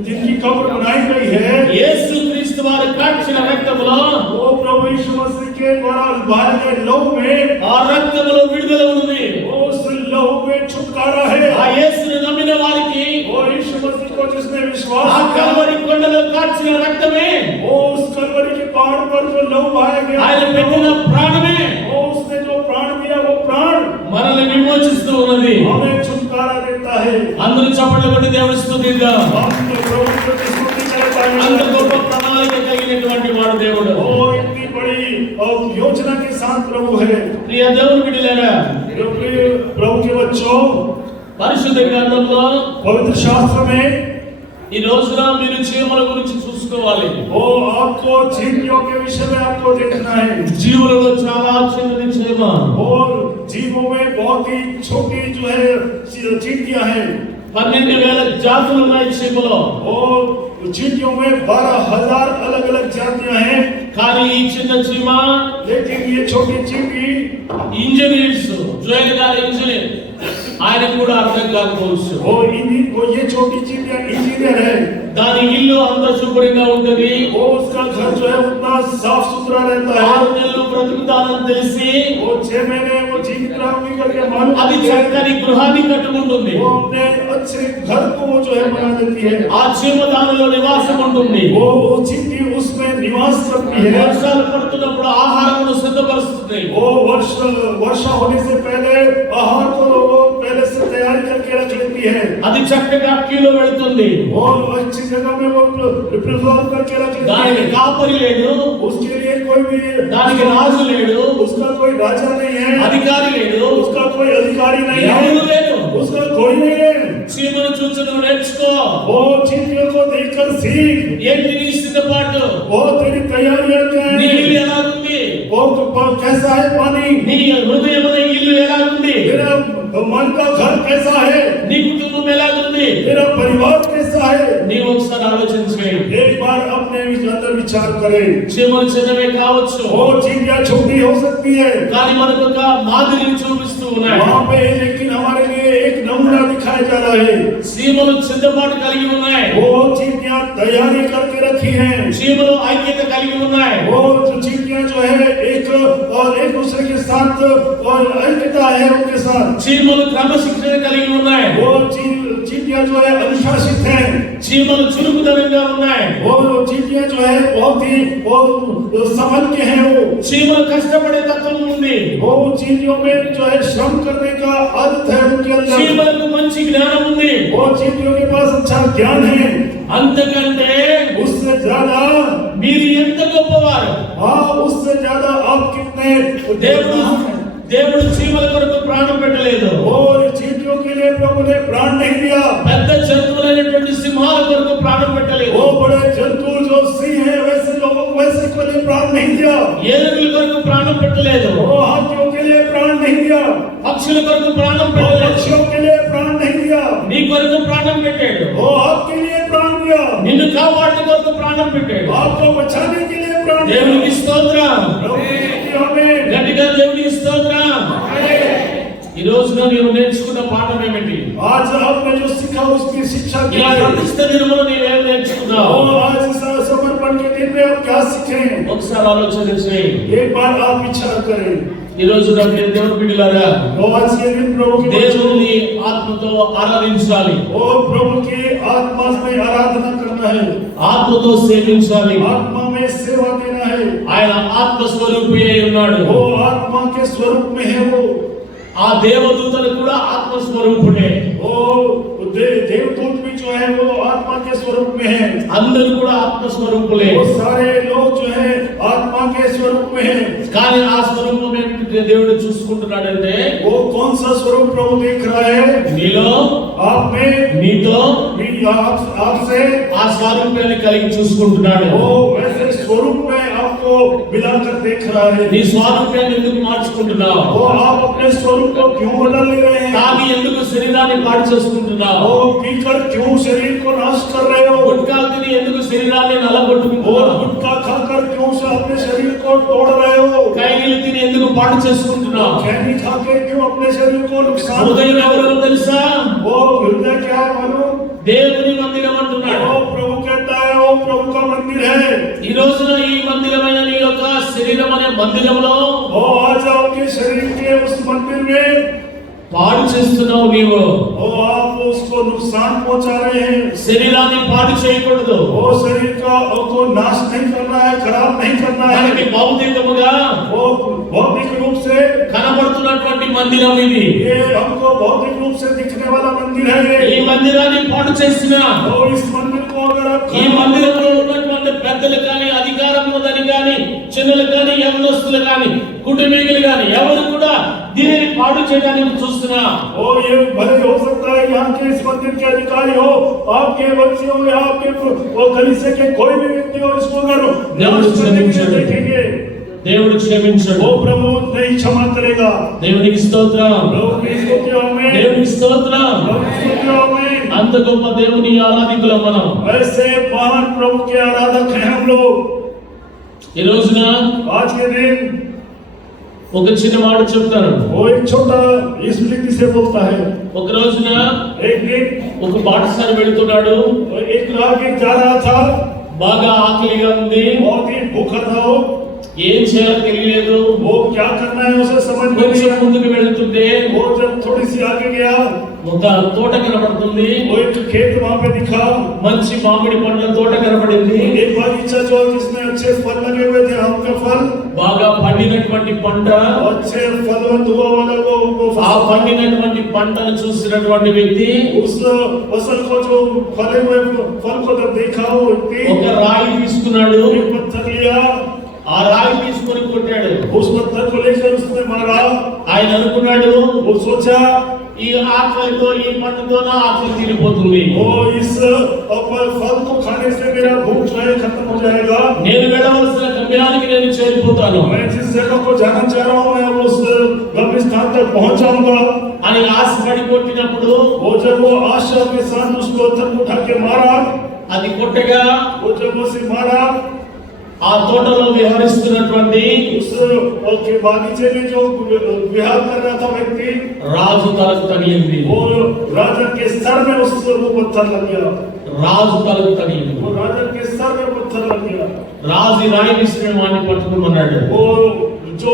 जिनकी कब्र बनाई गई है, యేసుక్రీస్తు వారు కాచిన రక్తములో, वो प्रभु यीशु मसीह के द्वारा बहाए गए लहू में, ఆ రక్తములో విడుదల ఉంది. वो उस लहू में छुटकारा है। ఆ యేసుని నమ్మిన వారికి वो यीशु मसीह को जिसने ఆ विश्वास किया, కల్వరి కొండలో కాచిన రక్తమే, वो उस कलवरी के पहाड़ पर जो लहू बहाया गया, ఆయన పెట్టిన ప్రాణమే वो उसने जो प्राण दिया, वो प्राण మనల్ని విమోచిస్తూ ఉన్నది. हमें छुटकारा देता है। అందరూ చప్పట్లు కొట్టి దేవుని స్తుతిద్దాం. हम तो प्रभु की स्तुति करता అంత है। గొప్ప ప్రణాళిక కలిగినటువంటి వాడు దేవుడు. वो इतनी बड़ी योजना के साथ प्रभु है। ప్రియ దేవుని బిడ్డలారా, क्योंकि प्रभु के बच्चों, పరిశుద్ధ గ్రంథంలో पवित्र शास्त्र में ఈ రోజున మీరు చీమల గురించి చూసుకోవాలి. वो आपको चींटियों के विषय में आपको देखना है। జీవులలో చాలా చిన్నది చీమ. और जीवों में बहुत ही छोटी जो है चींटियां हैं। 12,000 జాతులు ఉన్నాయి చీమలో. और चींटियों में 12,000 अलग अलग जातियां हैं। కానీ ఈ చిన్న చీమ लेकिन ये छोटी चींटी, ఇంజనీర్స్, జోయల్ గారు ఇంజనీర్, ఆయన కూడా అర్థం కాకపోవచ్చు. वो ये छोटी चींटियां इंजीनियर है। దాని ఇల్లు అంత శుభ్రంగా ఉంటుంది. वो उसका घर जो है उतना साफ सुथरा रहता 6 है। నెలలు బ్రతుకుతానని తెలిసి वो 6 महीने वो जीवित रहूंगी करके मालूम అది है। చక్కని గృహాన్ని కట్టుకుంటుంది. वो अपने अच्छे घर को वो जो है बना देती है। ఆ చీమ దానిలో నివాసం ఉంటుంది. वो चींटी उसमें निवास करती है। వర్షాలు పడుతున్నప్పుడు ఆహారమును సిద్ధపరుస్తుంది. वो वर्षा होने से पहले आहार को वो पहले से तैयारी करके रख लेती है। అది చక్కగా కీలో వెళ్తుంది. वो अच्छी जगह में वो प्रिजर्व करके रख लेती దానికి है। కాపరి లేదు, उसके लिए कोई भी దానికి రాజు లేడు, उसका कोई राजा नहीं है, అధికారి లేడు, उसका कोई अधिकारी नहीं ఎవరు है, లేడు. उसका कोई नहीं है। చీమను చూచడం నేర్చుకో. वो चींटियों को देखकर सीख। ఏంటి నీ సిద్ధపాటు? वो तेरी तैयारियां क्या నీ है? ఇల్లు ఎలా ఉంది? वो कैसा है पानी? నీ హృదయమున ఇల్లు ఎలా ఉంది? तेरा मन का घर कैसा है? నీ కుటుంబం ఎలా ఉంది? तेरा परिवार कैसा है? నీవు ఒకసారి ఆలోచించే. एक बार अपने अंदर विचार करें। చీమలు చిన్నవే కావచ్చు, वो चींटियां छोटी हो सकती है, కానీ మనకు ఒక మాదిరిని చూపిస్తూ ఉన్నాయి. वहाँ पे लेकिन हमारे लिए एक नमूना दिखाया जा रहा है। చీమలు సిద్ధపాటు కలిగి ఉన్నాయి. वो चींटियां तैयारी करके रखी हैं। చీమలు ఐక్యత కలిగి ఉన్నాయి. वो जो चींटियां जो है एक दूसरे के साथ और ऐक्यता है उनके साथ। చీమలు క్రమశిక్షణ కలిగి ఉన్నాయి. वो चींटियां जो है अनुशासित हैं। చీమలు చురుకుదనంగా ఉన్నాయి. वो चींटियां जो है बहुत ही वो संभल के हैं। वो చీమలు కష్టపడే తత్వం ఉంది. वो चींटियों में जो है श्रम करने का आदत है उनके अंदर। చీమలకు మంచి జ్ఞానం ఉంది. वो चींटियों के पास अच्छा ज्ञान है। అంతకంటే उससे ज्यादा మీరు ఎంత గొప్పవారు. हाँ, उससे ज्यादा आप कितने దేవుడు చీమల కొరకు ప్రాణం పెట్టలేదు. वो चींटियों के लिए प्रभु ने प्राण नहीं दिया। పెద్ద జంతువులైనటువంటి సింహాల కొరకు ప్రాణం పెట్టలేదు. वो बड़े जंतु जो सिंह है वैसे लोगों को वैसे को लिए प्राण नहीं दिया। ఏనుగుల కొరకు ప్రాణం పెట్టలేదు. वो हाथियों के लिए प्राण नहीं दिया। పక్షుల కొరకు ప్రాణం वो పెట్టలేదు. पक्षियों के लिए प्राण नहीं दिया। నీ కొరకు ప్రాణం పెట్టాడు. वो आपके लिए प्राण दिया। నిన్ను కాపాడడం కొరకు ప్రాణం పెట్టాడు. आपको बचाने के लिए प्राण दिया। దేవునికి స్తోత్రం. प्रभु की हमें గట్టిగా దేవునికి స్తోత్రం. ఈ రోజున నీవు నేర్చుకున్న పాఠం ఏమిటి? आज आपने जो सीखा उसकी शिक्षा ఈ क्या है? ప్రతిష్ఠ దినమున నీవేం నేర్చుకున్నావు? और आज इस समर्पण के दिन में आप क्या सीखे? ఒకసారి ఆలోచన చేయి. एक बार आप विचार करें। ఈ రోజున మీరు దేవుని బిడ్డలారా, तो आज के दिन प्रभु के बच्चों దేవుని ఆత్మతో ఆరాధించాలి. और प्रभु की आत्मा में आराधना करना है। ఆత్మతో సేవించాలి. आत्मा में सेवा देना है। ఆయన ఆత్మ స్వరూపి అయి ఉన్నాడు. वो आत्मा के स्वरूप में है। वो ఆ దేవదూతలు కూడా ఆత్మ స్వరూపుడే. वो देवदूत भी जो है वो आत्मा के स्वरूप में है। అందరూ కూడా ఆత్మ స్వరూపులే. वो सारे लोग जो है आत्मा के स्वरूप में है। కానీ ఆ స్వరూపం ఏంటి దేవుడు చూసుకుంటున్నాడంటే, वो कौन सा स्वरूप प्रभु देख रहा है? నీలో, आप में, నీతో आपसे ఆ స్వరూపాన్ని కలిగి చూసుకుంటున్నాడు. वो वैसे स्वरूप मिलाकर देख रहा है। నీ స్వారూప్యాన్ని ఎందుకు మార్చుకుంటున్నావు? वो आप अपने स्वरूप को क्यों बदल ले रहे हैं? తాగి ఎందుకు శరీరాన్ని పాడు చేసుకుంటున్నావు? वो पीकर क्यों शरीर को नाश कर रहे हो? గుట్కా తిని ఎందుకు శరీరాన్ని और నల్లగొట్టుకుంటున్నావు? गुटखा खाकर क्यों से अपने शरीर को तोड़ रहे हो? ఖైనీలు తిని ఎందుకు పాడు చేసుకుంటున్నావు? खैनी खा के क्यों अपने शरीर को नुकसान? హృదయం ఎవరో తెలుసా? वो हृदय क्या है मालूम? దేవుని మందిరం అంటున్నాడు. वो प्रभु कहता है वो प्रभु का मंदिर है। ఈ రోజున ఈ మందిరమైన నీ యొక్క శరీరం అనే మందిరంలో वो आज आपके शरीर के उस मंदिर में పాడు చేస్తున్నావు నీవు. वो आप उसको नुकसान पहुंचा रहे हैं। శరీరాన్ని పాడు చేయకూడదు. वो शरीर का को नाश नहीं करना है, खराब नहीं करना మనకి है। భౌతికముగా वो भौतिक रूप से కనబడుతున్నటువంటి మందిరం ఇది. ये हमको भौतिक रूप से दिखने वाला मंदिर है ఈ ये। మందిరాన్ని పాడు చేసిన तो इस मंदिर को अगर आप ఈ మందిరంలో ఉన్నటువంటి పెద్దలు కానీ అధికారం ఉన్నదని కానీ చిన్నలు కానీ యవనస్తులు కానీ కుటుంబీకులు కానీ ఎవరు కూడా దీనిని పాడు చేయడానికి చూస్తున్నా. वो ये भले हो सकता है यहाँ के इस मंदिर के अधिकारी हो, आपके बच्चे हो या आपके वो कलीसिया के कोई भी व्यक्ति हो, इसको अगर नाश करने के लिए देखेंगे దేవుడు క్షమించడు. वो प्रभु नहीं क्षमा करेगा। దేవునికి స్తోత్రం. प्रभु की स्तुतियों में దేవునికి స్తోత్రం. प्रभु की स्तुतियों में అంత గొప్ప దేవుని ఆరాధికులం మనం. ऐसे महान प्रभु के आराधक हैं हम लोग। ఈ రోజున आज के दिन ఒక చిన్న మాట చెప్తాను. वो एक छोटा इस रीति से बोलता है। ఒక రోజున एक दिन ఒక బాటసారి వెళుతున్నాడు. एक राहगीर जा रहा था, బాగా ఆకలిగా ఉంది. बहुत ही भूखा था वो। ఏం చేయాలో తెలియలేదు. वो क्या करना है उसे समझ में नहीं కొంచెం आया। ముందుకు వెళుతుంటే वो जब थोड़ी सी आगे गया, ఒక తోట కనబడుతుంది. वो एक खेत वहां पे दिखा। మంచి మామిడి పండ్ల తోట కనబడింది. एक बागीचा जो जिसमें अच्छे फल लगे हुए थे, आम का फल, బాగా పండినటువంటి పంట. अच्छे फलवंत हुआ वाला वो ఆ फसल। పండినటువంటి పంటను చూసినటువంటి వ్యక్తి उस फसल को जो फले हुए फल को जब देखा वो व्यक्ति ఒక రాయి తీసుకున్నాడు. एक पत्थर लिया, ఆ రాయి తీసుకొని కొట్టాడు. उस पत्थर को लेकर उसने मारा। ఆయన అనుకున్నాడు, वो सोचा ఈ ఆకలితో ఈ పండుతో నా ఆకలి తీరిపోతుంది. वो इस फल को खाने से मेरा भूख जो है खत्म हो जाएगा। నేను వెళ్ళవలసిన గమ్యానికి నేను చేరిపోతాను मैं जिस जगह को जाना चाह रहा हूँ मैं उस गम्य स्थान तक पहुंच जाऊंगा। అని ఆశపడి కొట్టినప్పుడు वो जब वो आशा के साथ उस पत्थर को उठा के मारा, అది కొట్టగా वो जब उसे मारा, ఆ తోటలో విహరిస్తున్నటువంటి उस के बागीचे में जो विहार कर रहा था व्यक्ति, రాజు తలకు తగిలింది. वो राजा के सर में उस वो पत्थर लग गया। రాజు తలకు తగిలింది. वो राजा के सर में पत्थर लग गया। రాజు రాయి విసిరిన వాడిని పట్టుకోమన్నాడు. वो जो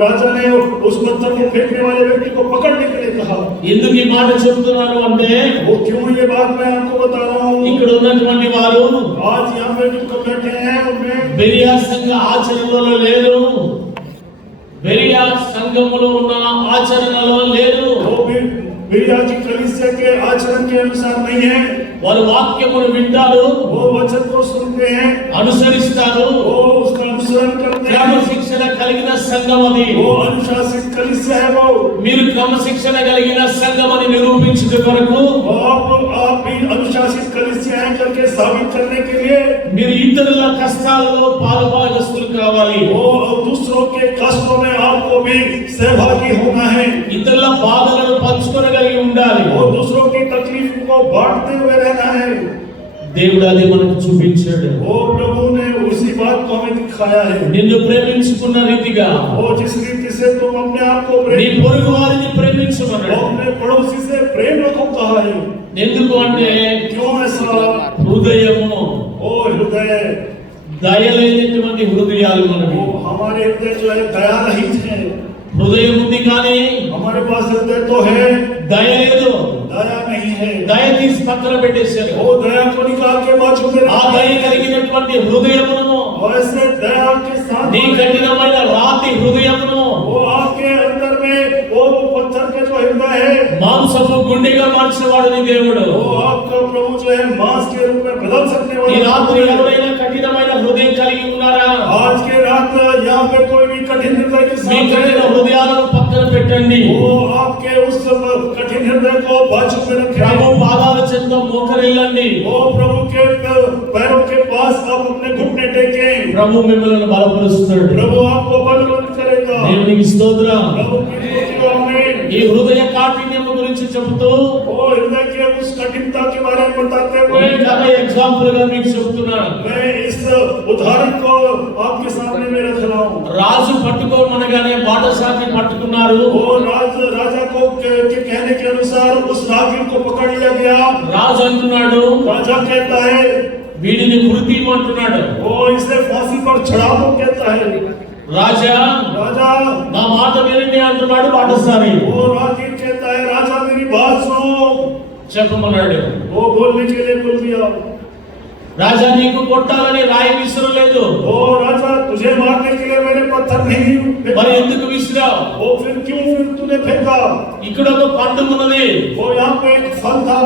राजा ने उस पत्थर को फेंकने वाले व्यक्ति को पकड़ने के लिए कहा। ఎందుకు ఈ మాట చెప్తున్నాను అంటే वो क्यों ये बात मैं आपको बता रहा हूँ? ఇక్కడ ఉన్నటువంటి వారు आज यहाँ पे जो बैठे हैं उनमें బెరియా సంఘ ఆచరణలో లేరు. బెరియా సంఘములో ఉన్న ఆచరణలో లేరు. वो भी बिरिया की कलीसिया के आचरण के अनुसार नहीं है। వారు వాక్యమును వింటారు, वो वचन को सुनते हैं, అనుసరిస్తారు. वो उसका अनुसरण करते हैं। క్రమశిక్షణ కలిగిన సంఘం అది. वो अनुशासित कलीसिया है वो। మీరు క్రమశిక్షణ కలిగిన సంఘం అని నిరూపించుట కొరకు आप भी अनुशासित कलीसिया है करके साबित करने के लिए మీరు ఇతరుల కష్టాలలో పాలుభాగస్తులు కావాలి. वो दूसरों के कष्टों में आपको भी सहभागी होना है। ఇతరుల బాధలను పంచుకోగలిగి ఉండాలి. वो दूसरों की तकलीफ को बांटते हुए रहना है। దేవుడు అది మనకు చూపించాడు. वो प्रभु ने उसी बात को हमें दिखाया है। నిన్ను ప్రేమించుకున్న రీతిగా वो जिस रीति से तुम अपने आप को నీ प्रेम, పొరుగు వారిని वो ప్రేమించమన్నాడు. अपने पड़ोसी से प्रेम रखो कहा है। ఎందుకు అంటే क्यों ऐसा? హృదయము ओ हृदय, దయలేనటువంటి హృదయాలు మనవి. वो हमारे हृदय जो है दया रहित है। హృదయం ఉంది కానీ हमारे पास हृदय तो है, దయ లేదు. दया नहीं है। దయ తీసి పక్కన పెట్టేశారు. वो दया को निकाल के बाजू में ఆ रखा దయ है। కలిగినటువంటి హృదయమును, वैसे दया के साथ నీ కఠినమైన రాతి హృదయమును वो आपके अंदर में वो पत्थर के जो हृदय है, మాంసపు గుండెగా మార్చేవాడు నీ దేవుడు. वो आपका प्रभु जो है मांस के रूप में बदल सकने ఈ वाला రాత్రి है। ఎవరైనా కఠినమైన హృదయం కలిగి ఉన్నారా? आज के रात यहाँ पे कोई भी कठिन हृदय के మీ साथ కఠిన है, హృదయాలను పక్కన పెట్టండి. वो आपके उस कठिन हृदय को बाजू में रखे। ప్రభు పాదాల చెంత మోకరిల్లండి. वो प्रभु के पैरों के पास पास आप अपने घुटने टेकें। ప్రభు మిమ్మల్ని బలపరుస్తాడు. प्रभु आपको बलवंत करेगा। దేవునికి స్తోత్రం. प्रभु की स्तुति आमीन। ఈ హృదయ కాఠిన్యం గురించి చెబుతూ ओ हृदय के उस कठिनता के बारे में बताते ఈ हुए కథ एग्जांपल గా మీకు చెప్తున్నాను. मैं इस उदाहरण को आपके सामने में रख रहा हूँ। రాజు పట్టుకోమనగానే బాటసారిని పట్టుకున్నారు. वो राजा को के कहने के अनुसार उस रागिर को पकड़ लिया गया। రాజు అంటున్నాడు, राजा कहता है వీడిని ఉరితీయమంటున్నాడు. वो इसे फांसी पर चढ़ाओ कहता है। రాజా राजा నా మాట వినండి అంటున్నాడు బాటసారి. वो रागिर कहता है राजा मेरी बात सुनो। చెప్పమన్నాడు. वो बोलने के लिए बोल दिया। రాజా నీకు కొట్టాలని రాయి విసరలేదు. ओ राजा तुझे मारने के लिए मैंने पत्थर नहीं మరి ఎందుకు విసిరావు? वो फिर तूने फेंका? ఇక్కడ ఒక పండు ఉన్నది. वो यहाँ पे एक फल था।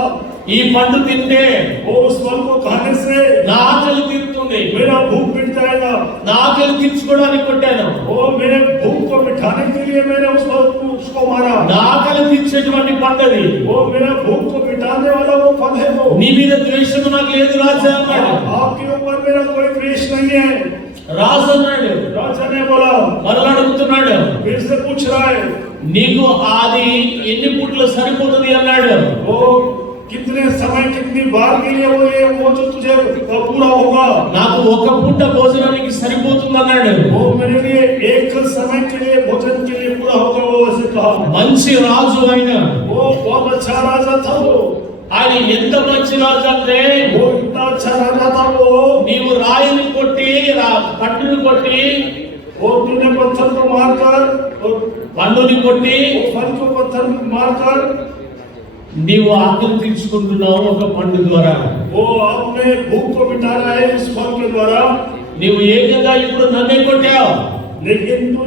ఈ పండు తింటే वो उस फल को खाने से నా ఆకలి తీరుతుంది. मेरा भूख मिट जाएगा। నా ఆకలి తీర్చుకోవడానికి కొట్టాను. वो मेरे भूख को मिटाने के लिए मैंने उसको मारा। నా ఆకలి తీర్చేటువంటి పండుది. वो मेरा भूख को मिटाने वाला वो फल है। वो నీ మీద ద్వేషము నాకు లేదు రాజా అన్నాడు. आपके ऊपर मेरा कोई द्वेष नहीं है। రాజు అన్నాడు. राजा ने बोला, మరలా అడుగుతున్నాడు, फिर से पूछ रहा है నీకు అది ఎన్ని పూటలు సరిపోతుంది అన్నాడు. वो कितने समय कितनी बार के लिए वो जो तुझे पूरा होगा? నాకు ఒక పూట భోజనానికి సరిపోతుంది అన్నాడు. वो मेरे लिए एक समय के लिए भोजन के लिए पूरा होगा। वो ऐसे कहा। మంచి రాజు ఆయన. वो बहुत अच्छा राजा था। वो ఆయన ఎంత మంచి రాజు అంటే वो इतना अच्छा राजा था। वो నీవు రాయిని కొట్టి పట్టుని కొట్టి वो तूने पत्थर को मारकर और పండుని కొట్టి वो फल को पत्थर मारकर నీవు ఆకలి తీర్చుకుంటున్నావు ఒక పండు ద్వారా. वो आपने भूख को मिटा रहा है इस फल के द्वारा। నీవు ఏకంగా ఇప్పుడు నన్నే కొట్టావు. लेकिन तू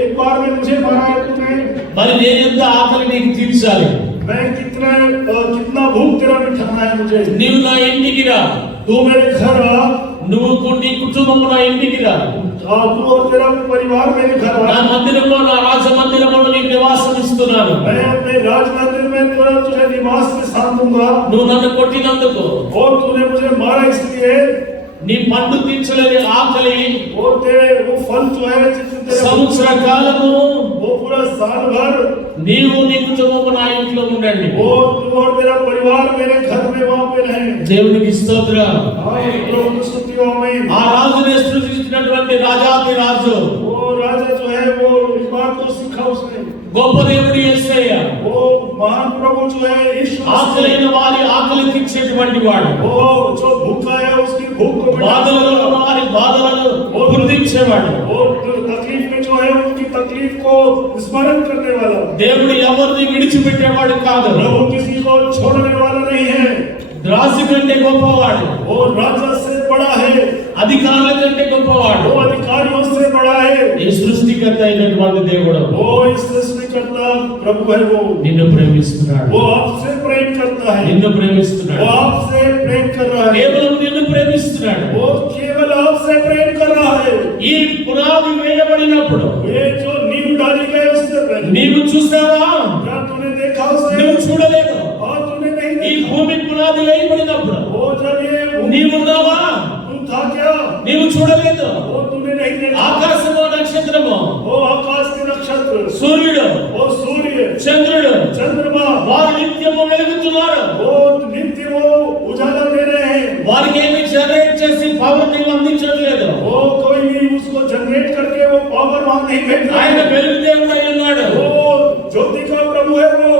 एक बार में मुझे मारा है तूने। మరి నేను ఎంత ఆకలి నీకు తీర్చాలి? मैं कितना भूख तेरा मिटाना है मुझे। నీవు నా ఇంటికి రా. तू मेरे घर आ। నువ్వు నీ కుటుంబం నా ఇంటికి రా. तू और तेरा परिवार मेरे घर నా आ। మందిరంలో నా రాజ మందిరంలో నీకు నివాసం ఇస్తున్నాను. मैं अपने राज मंदिर में तुझे निवास में स्थान दूंगा। నువ్వు నన్ను కొట్టినందుకు और तूने मुझे मारा इसलिए నీ పండు తీర్చలేని ఆకలి और तेरे वो फल जो है సంవత్సర కాలము वो पूरा साल भर నీవు నీ కుటుంబం నా ఇంట్లో ఉండండి. वो तू और तेरा परिवार मेरे घर में वहां पे रहे। దేవునికి స్తోత్రం. प्रभु की स्तुति हो। आमीन। ఆ రాజుని సృష్టించినటువంటి రాజాది రాజు वो राजा जो है वो इस बात को सीखा उसने। గొప్ప దేవుడు యేసయ్య. वो महान प्रभु जो है यीशु ఆకలైన వారి ఆకలి తీర్చేటువంటి వాడు. वो जो भूखा है उसकी भूख को బాధలలో ఉన్న వారి బాధలను గుర్తించేవాడు. वो तकलीफ में जो है उनकी तकलीफ को स्मरण करने वाला। దేవుడు ఎవరిని విడిచిపెట్టేవాడు కాదు. प्रभु किसी को छोड़ने वाला नहीं है। రాజు కంటే గొప్పవాడు. वो राजा से बड़ा है। అధికారుల కంటే గొప్పవాడు. वो अधिकारियों से बड़ा है। ఈ సృష్టికర్త అయినటువంటి దేవుడు वो इस सृष्टिकर्ता प्रभु है। वो నిన్ను ప్రేమిస్తున్నాడు. वो आपसे प्रेम करता है। నిన్ను वो ప్రేమిస్తున్నాడు. आपसे प्रेम कर रहा है। కేవలం నిన్ను ప్రేమిస్తున్నాడు. वो केवल आपसे प्रेम कर रहा है। ఈ పునాది వేయబడినప్పుడు ये जो नींव डाली गई उससे पहले నీవు చూసావా? क्या तूने देखा उसे? నువ్వు చూడలేదు. और तूने नहीं ఈ देखा। భూమి పునాది వేయబడినప్పుడు वो जब ये నీవున్నావా? तू था क्या? నీవు చూడలేదు. वो तूने नहीं देखा। ఆకాశము నక్షత్రము, वो आकाश के नक्षत्र, సూర్యుడు, वो सूर्य, చంద్రుడు चंद्रमा, వారు నిత్యము వెలుగుతున్నారు. वो नित्य वो उजाला दे रहे हैं। వారికి ఏమి జనరేట్ చేసి పవర్ ని అందించట్లేదు. वो कोई भी उसको जनरेट करके वो पावर वहां नहीं भेज रहा ఆయన है। వెలుగు దేవుడు అయి ఉన్నాడు. वो ज्योति का प्रभु है। वो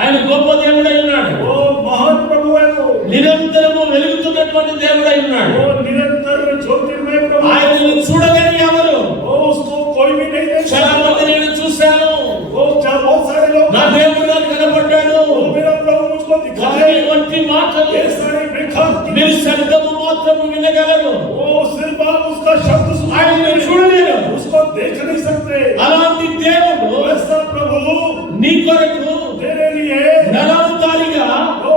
ఆయన గొప్ప దేవుడు అయి ఉన్నాడు. वो महान प्रभु है। वो నిరంతరము వెలుగుతున్నటువంటి దేవుడు అయి ఉన్నాడు. वो निरंतर ज्योतिर्मय प्रभु है। ఆయనను చూడలేని ఎవరు? वो उसको कोई भी नहीं देख చాలా सकता। మంది నేను చూశాను. वो बहुत सारे लोग నా దేవుడు నాకు కనపడ్డాడు. वो मेरा प्रभु मुझको दिखाए। ఈ వంటి మాటలు ये सारी विखात की మీరు శబ్దము మాత్రము వినగలరు. वो सिर्फ आप उसका शब्द ఆయనను सुन చూడలేరు. उसको देख नहीं सकते। అలాంటి దేవుడు वैसा प्रभु నీ కొరకు तेरे लिए నరావతారిగా वो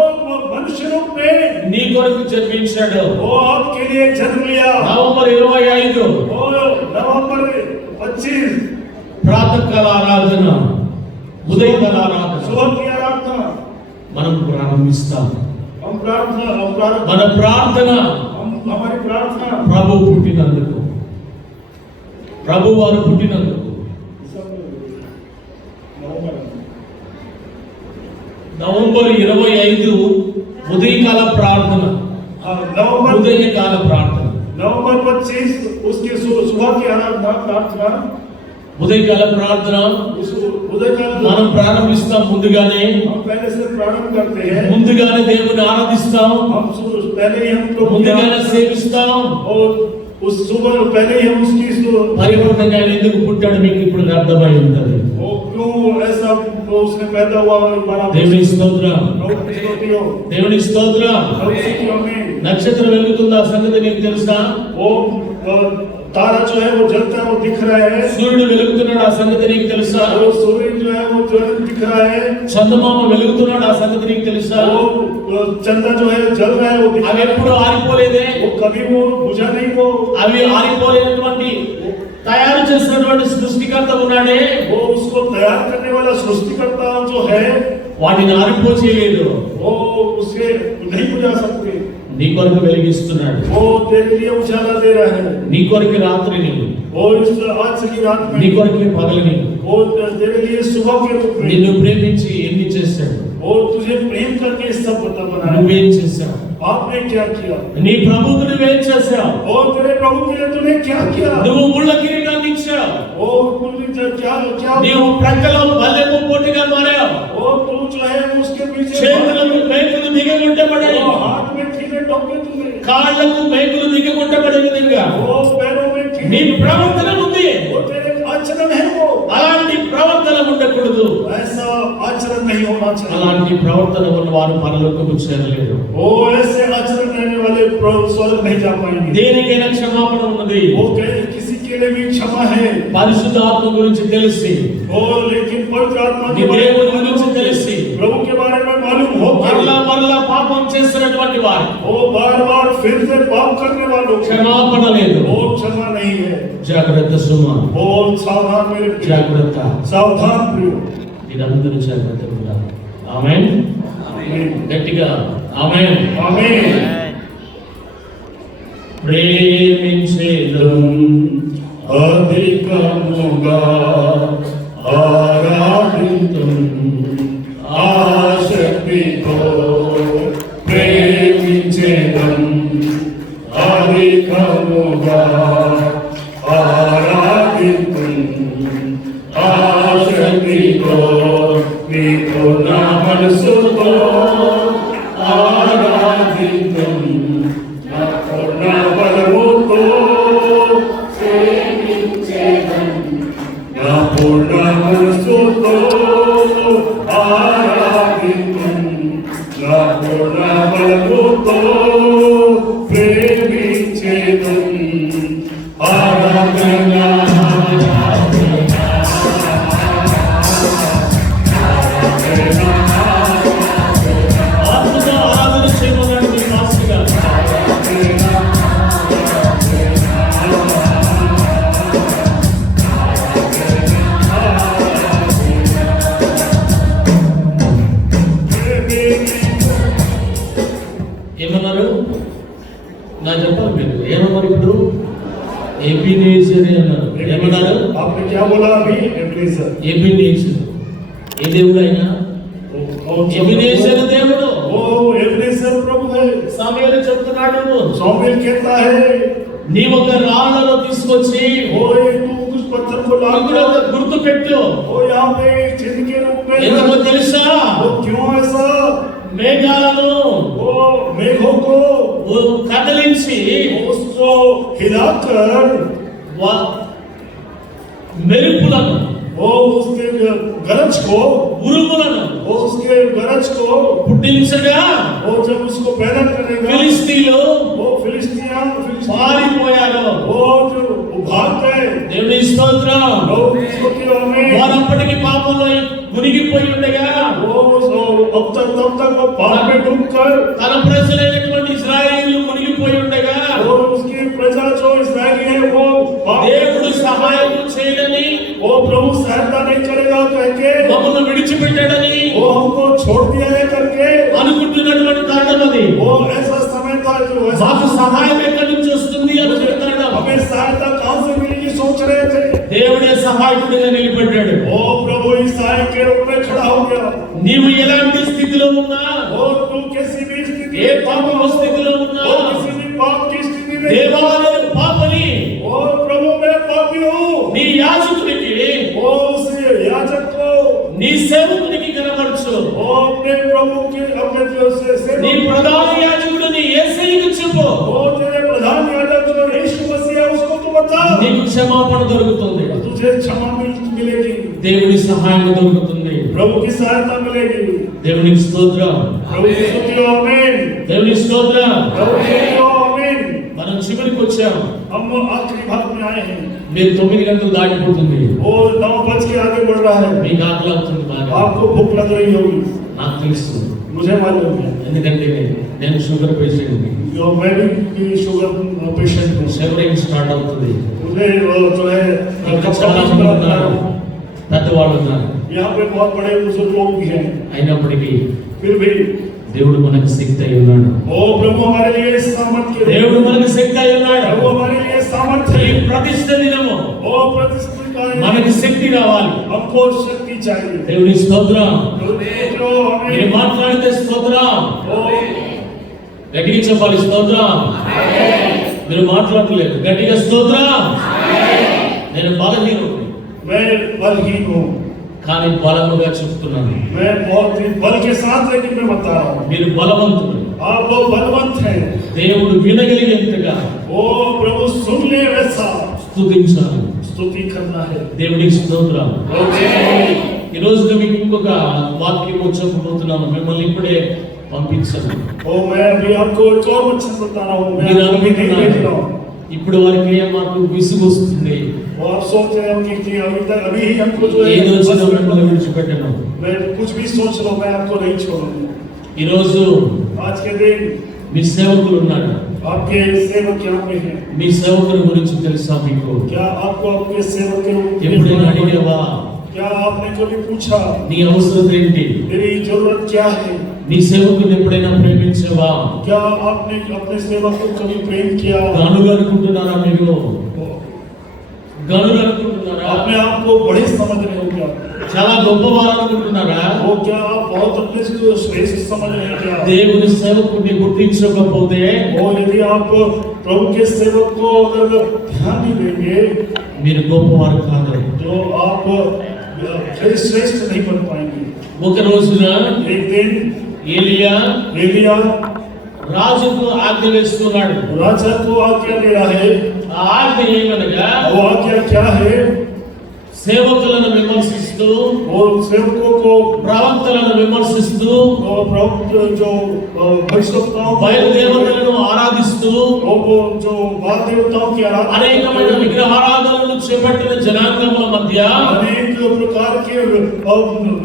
मनुष्य रूप में నీ కొరకు జన్మించాడు. वो आपके लिए जन्म लिया। నవంబర్ 25 वो नवंबर 25 ప్రాతకాల ఆరాధన, ఉదయకాల ఆరాధన सुबह की आराधना మనం ప్రారంభిస్తాం. हम प्रार्थना మన ప్రార్థన పుట్టినందుకు, ప్రభువారు పుట్టినందుకు. నవంబర్ 25 ఉదయకాల ప్రార్థన. ఉదయకాల ప్రార్థన. नवंबर 25 उसकी सुबह की आराधना प्रार्थना. ఉదయకాల ప్రార్థన उदयकाल మనం ప్రారంభిస్తాం. ముందుగానే हम पहले से प्रारंभ करते हैं. ముందుగానే దేవుని ఆరాధిస్తాం, हम पहले ही हम लोग ముందుగానే సేవిస్తాం. और उस सुबह पहले ही हम उसकी పరిపూర్ణంగా ఆయన ఎందుకు పుట్టాడు మీకు ఇప్పుడు అర్థమై ఉంటుంది. वो क्यों ऐसा वो उसने पैदा हुआ और बड़ा. దేవుని స్తోత్రం, దేవుని స్తోత్రం. నక్షత్రం వెలుగుతుందా సంగతి నీకు తెలుసా? वो तारा जो है वो जलता है, वो दिख रहा है. సూర్యుడు వెలుగుతున్నాడు, ఆ సంగతి నీకు తెలుసా? वो सूर्य जो है वो दिख रहा है. చందమామ వెలుగుతున్నాడు, ఆ సంగతి నీకు తెలుసా? वो चंद्र जो है जल रहा है, वो दिख అవి ఎప్పుడు ఆరిపోలేదే, वो कभी वो बुझा नहीं. वो అవి ఆరిపోలేనటువంటి తయారు చేసినటువంటి సృష్టికర్త ఉన్నాడే, वो उसको तैयार करने वाला सृष्टिकर्ता जो है వాటిని ఆరిపోచేయలేదు. वो उसे नहीं बुझा सकते. నీ కొరకు వెలిగిస్తున్నాడు, वो तेरे लिए उजाला दे रहा है. నీ కొరకు రాత్రిని, वो इस आज की रात నీ में కొరకు పగలని, वो तेरे लिए सुबह के रूप में నిన్ను ప్రేమించి ఎన్ని చేశాడు. वो तुझे प्रेम करके सब बनाया. నువ్వేం చేశావు? आपने क्या किया? నీ ప్రభువుకు నువ్వేం చేశావు? और तेरे प्रभु के लिए तूने क्या किया? నువ్వు ముళ్ళ కిరీటాన్ని ఇచ్చావు, वो तूने क्या क्या నీవు ప్రక్కలో బల్లెము పోటుగా మారావు, वो तू जो है उसके पीछे చేతులకు మేకులు దిగగొట్టబడాయి, वो हाथ में कीड़े टोके तूने, కాళ్ళకు మేకులు దిగగొట్టబడే విధంగా वो पैरों में నీ कीड़े. ప్రవర్తన ఉంది. वो तेरे आचरण है. वो అలాంటి ప్రవర్తన ఉండకూడదు. ऐसा आचरण नहीं होना चाहिए. అలాంటి ప్రవర్తన ఉన్న వారు పరలోకము చేరలేరు. वो ऐसे आचरण रहने वाले स्वर्ग नहीं जा पाएंगे. దేనికైనా క్షమాపణ ఉన్నది. वो किसी के लिए भी क्षमा है. పరిశుద్ధాత్మ గురించి తెలిసి, और लेकिन पवित्र आत्मा నీ के बारे దేవుని గురించి తెలిసి प्रभु के बारे में मालूम हो మరలా పాపం చేస్తున్నటువంటి వారు वो बार बार फिर से पाप करने वालों को క్షమాపణ లేదు. वो क्षमा नहीं है. జాగ్రత్త సుమా, बहुत सावधान मेरे प्रिय. జాగ్రత్త. सावधान प्रिय. మీరందరూ జాగ్రత్తగా ఉండాలి. ఆమేన్. आमीन. గట్టిగా ఆమేన్. आमीन. ప్రేమించేదం अधिकमुगा आराधितुं आशक्तितो प्रेमिंचेदं अधिकमुगा आराधितुं आशक्तितो विपुर्ण मनसुतो आराधितुं पूर्ण बलवतो पूर्ण मनसुतो आराधितुं पूर्ण बलवतो प्रेमिंचेदुं आराधना. ఆత్మతో ఆరాధన చేయమన్నాడు మీ మాస్టర్ గారు. ఏమన్నారు? నా చెప్పాలి మీరు ఏమన్నారు? ఇప్పుడు ఎబినేజర్ అన్నారు. ఏమన్నారు? आपने क्या बोला अभी? एबीनेजर. ఎబినేజర్ ఏ దేవుడు అయినా ఎబినేజర్ దేవుడు. वो एबीनेजर प्रभु है. సమూయేలు చెప్తున్నాడు, सामुएल कहता है నీ ఒక రాళ్ళను తీసుకొచ్చి वो तू कुछ पत्थर को ला ఇక్కడ ఒక గుర్తు పెట్టు. वो यहाँ पे चिन्ह के रूप में ఎందుకో తెలుసా? वो क्यों ऐसा? మేఘాలను वो मेघों को కదిలించి उसको हिलाकर మెరుపులను, वो उसके गरज को ఉరుములను वो उसके गरज को పుట్టించగా वो जब उसको पैदा करेगा ఫిలిస్తీయులు वो फिलिस्तीन పారిపోయారు. वो जो भाग गए. దేవుని స్తోత్రం. लोग उसको क्यों में వారప్పటికి పాపంలో మునిగిపోయి ఉండగా वो अब तक वो पाप में डूब कर తన ప్రజలైనటువంటి ఇశ్రాయేలీయులు మునిగిపోయి ఉండగా वो उसकी प्रजा जो इस्राएली है वो దేవుడు సహాయం చేయడని, वो प्रभु सहायता नहीं करेगा करके మమ్మల్ని విడిచిపెట్టాడని वो हमको छोड़ दिया है करके అనుకుంటున్నటువంటి కారణం అది. वो ऐसा समय था जो ऐसा మాకు సహాయం ఎక్కడి నుంచి వస్తుంది అని చెప్తాడు. हमें सहायता कहां से मिलेगी सोच रहे थे। దేవుడే సహాయకుడిగా నిలబడ్డాడు. ओ प्रभु इस सहायक के रूप में खड़ा हो गया। నీవు ఎలాంటి స్థితిలో ఉన్నా, और तू किसी भी स्थिति ఏ పాప స్థితిలో ఉన్నా, और किसी भी पाप की स्थिति में, దేవా నేను పాపని, और प्रभु मैं पापी हूँ, నీ యాజకుడికి, ओ उस याजक को, నీ సేవకునికి కనబరచు. ओ अपने प्रभु के अपने जो से నీ ప్రధాన యాజకుడు నీ యేసయ్యకు చెప్పు. ओ तेरे प्रधान याजक जो यीशु मसीह है उसको तू बता, నీకు క్షమాపణ దొరుకుతుంది. तुझे क्षमा मिलेगी, దేవుని సహాయం దొరుకుతుంది. प्रभु की सहायता मिलेगी। దేవునికి స్తోత్రం. प्रभु की स्तुति हो, आमीन। దేవునికి స్తోత్రం. प्रभु की स्तुति हो, आमीन। మనం చివరికి వచ్చాం. हम आखिरी भाग में आए हैं మీరు 9 గంటలు దాటిపోతుంది. और 9 बज के आगे बढ़ रहा है। మీకు ఆకలి అవుతుంది బాగా. आपको भूख लग रही होगी, నాకు తెలుసు. मुझे मालूम है, ఎందుకంటే నేను షుగర్ పేషెంట్. जो मैं भी शुगर पेशेंट हूँ। షుగరింగ్ స్టార్ట్ అవుతుంది. मुझे जो है ఇంకా చాలా మంది ఉన్నారు, పెద్దవాళ్ళు ఉన్నారు. यहाँ पे बहुत बड़े बुजुर्ग लोग भी हैं, అయినప్పటికీ फिर भी దేవుడు మనకు శక్తి అయి ఉన్నాడు. ओ प्रभु हमारे लिए सामर्थ्य, దేవుడు మనకు శక్తి అయి ఉన్నాడు. प्रभु हमारे लिए ఈ सामर्थ्य, ప్రతిష్ఠ దినము ओ प्रतिष्ठित का మనకి శక్తి రావాలి. हमको शक्ति चाहिए। దేవుని స్తోత్రం. जो మీరు हमें మాట్లాడితే స్తోత్రం. ओ గట్టిగా చెప్పాలి స్తోత్రం. మీరు మాట్లాడలేదు గట్టిగా స్తోత్రం. నేను బలహీనుడిని मैं बलहीन हूँ, కానీ బలముగా చెప్తున్నాను. मैं बहुत ही बल के साथ लेकिन मैं बता रहा हूँ, మీరు బలవంతులు. आप लोग बलवंत हैं। దేవుడు వినగలిగేంతగా ओ प्रभु सुन ले वैसा స్తుతించాలి. स्तुति करना है। దేవునికి స్తోత్రం. ओ ఈ రోజున మీకు ఇంకొక వాక్యం చెప్పబోతున్నాను. మిమ్మల్ని ఇప్పుడే పంపించను. मैं अभी आपको एक और वचन बता रहा हूँ, मैं మీరు आपको अभी नहीं भेज रहा అనుకుంటున్నారు, हूँ। ఇప్పుడు వరకు మాకు విసుగు వస్తుంది, वो आप सोच रहे होंगे कि अभी तक अभी ही हमको जो है ఏదో बस చిన్న మిమ్మల్ని విడిచిపెట్టను. मैं कुछ भी सोच रहा हूँ, मैं आपको नहीं छोड़ूंगा। ఈ రోజు आज के दिन మీ సేవకులు ఉన్నారు. आपके सेवक यहाँ पे हैं। మీ సేవకుల గురించి తెలుసా మీకు? क्या आपको आपके सेवक के ఎప్పుడైనా అడిగావా? क्या आपने कभी पूछा నీ అవసరం ఏంటి? मेरी जरूरत क्या है? నీ సేవకుని ఎప్పుడైనా ప్రేమించావా? क्या आपने अपने सेवक को कभी प्रेम किया? గనులు అనుకుంటున్నారా మీరు? గనులు అనుకుంటున్నారా? अपने आप को बड़े समझ रहे हो क्या? చాలా గొప్పవారు అనుకుంటున్నారా? वो क्या आप बहुत अपने से जो श्रेष्ठ समझ रहे हैं क्या? దేవుని సేవకుని గుర్తించకపోతే और यदि आप प्रभु के सेवक को अगर ध्यान नहीं देंगे మీరు గొప్పవారు కాదు. तो आप श्रेष्ठ नहीं बन पाएंगे। ఒక రోజున एक दिन ఏలియా एलिया రాజుకు ఆజ్ఞ వేస్తున్నాడు. राजा को आज्ञा दे रहा है। ఆ ఆజ్ఞ ఏమనగా वो आज्ञा क्या है? సేవకులను విమర్శిస్తూ, और सेवकों को ప్రవక్తలను విమర్శిస్తూ, और प्रभु जो भविष्यवक्ताओं బయలుదేవతలను ఆరాధిస్తూ, वो जो बाल देवताओं की आराधना, అనేకమైన విగ్రహారాధనలు చేపట్టిన జనాంగముల మధ్య अनेक प्रकार के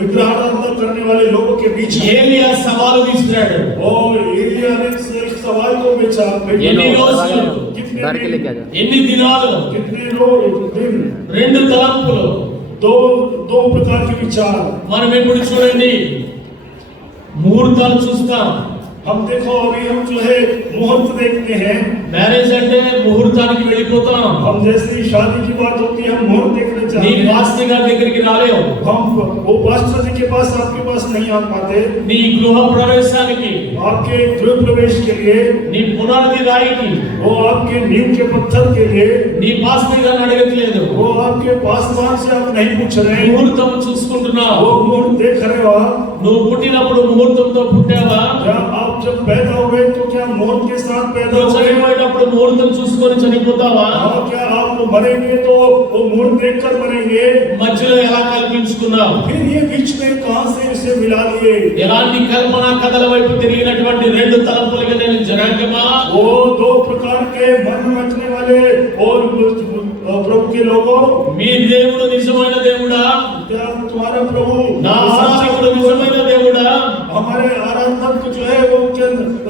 विग्रहाराधना करने वाले लोगों के बीच ఏలియా సవాలు విసిరాడు. और एलिया ने एक सवाल को बेचा। ఎన్ని రోజులు, कितने बाहर के लेके आ दिन, जाओ। ఎన్ని దినాలు, कितने लोग दिन, 2 తలంపులు. दो प्रकार के विचार। మనం ఇప్పుడు చూడండి ముహూర్తాలు చూస్తాం. हम देखो अभी हम जो है मुहूर्त देखते हैं। మ్యారేజ్ అంటే ముహూర్తానికి వెళ్ళిపోతాం. हम जैसे ही शादी की बात होती है हम मुहूर्त देखने నీ जाते हैं। పాస్టర్ గారి దగ్గరికి రాలేవు. हम वो पास्टर जी के पास आपके पास नहीं आ पाते। నీ గృహ ప్రవేశానికి, आपके गृह प्रवेश के लिए, నీ పునాది రాయికి वो आपके नींव के पत्थर के लिए, నీ పాస్టర్ గారిని అడగట్లేదు. वो आपके पासवान से आप नहीं पूछ रहे हैं। ముహూర్తం చూసుకుంటున్నావు. वो मुहूर्त देख रहे हो आप। నువ్వు పుట్టినప్పుడు ముహూర్తంతో పుట్టావా? क्या आप जब पैदा हुए तो क्या मुहूर्त के साथ पैदा నువ్వు हुए? చనిపోయేటప్పుడు ముహూర్తం చూసుకొని చనిపోతావా? हाँ, क्या आप मरेंगे तो वो मुहूर्त देखकर मरेंगे? మధ్యలో ఎలా కల్పించుకున్నావు? फिर ये बीच में कहां से इसे मिला लिए? ఎలాంటి కల్పన కథల వైపు తిరిగినటువంటి 2 తలంపులుగా నేను జనాంగమా? वो दो प्रकार के मन रखने वाले और प्रभु के लोगों, మీ దేవుడు నిజమైన దేవుడా? क्या तुम्हारा प्रभु నా ఆరాధకుడు నిజమైన దేవుడా? हमारे आराधक जो है वो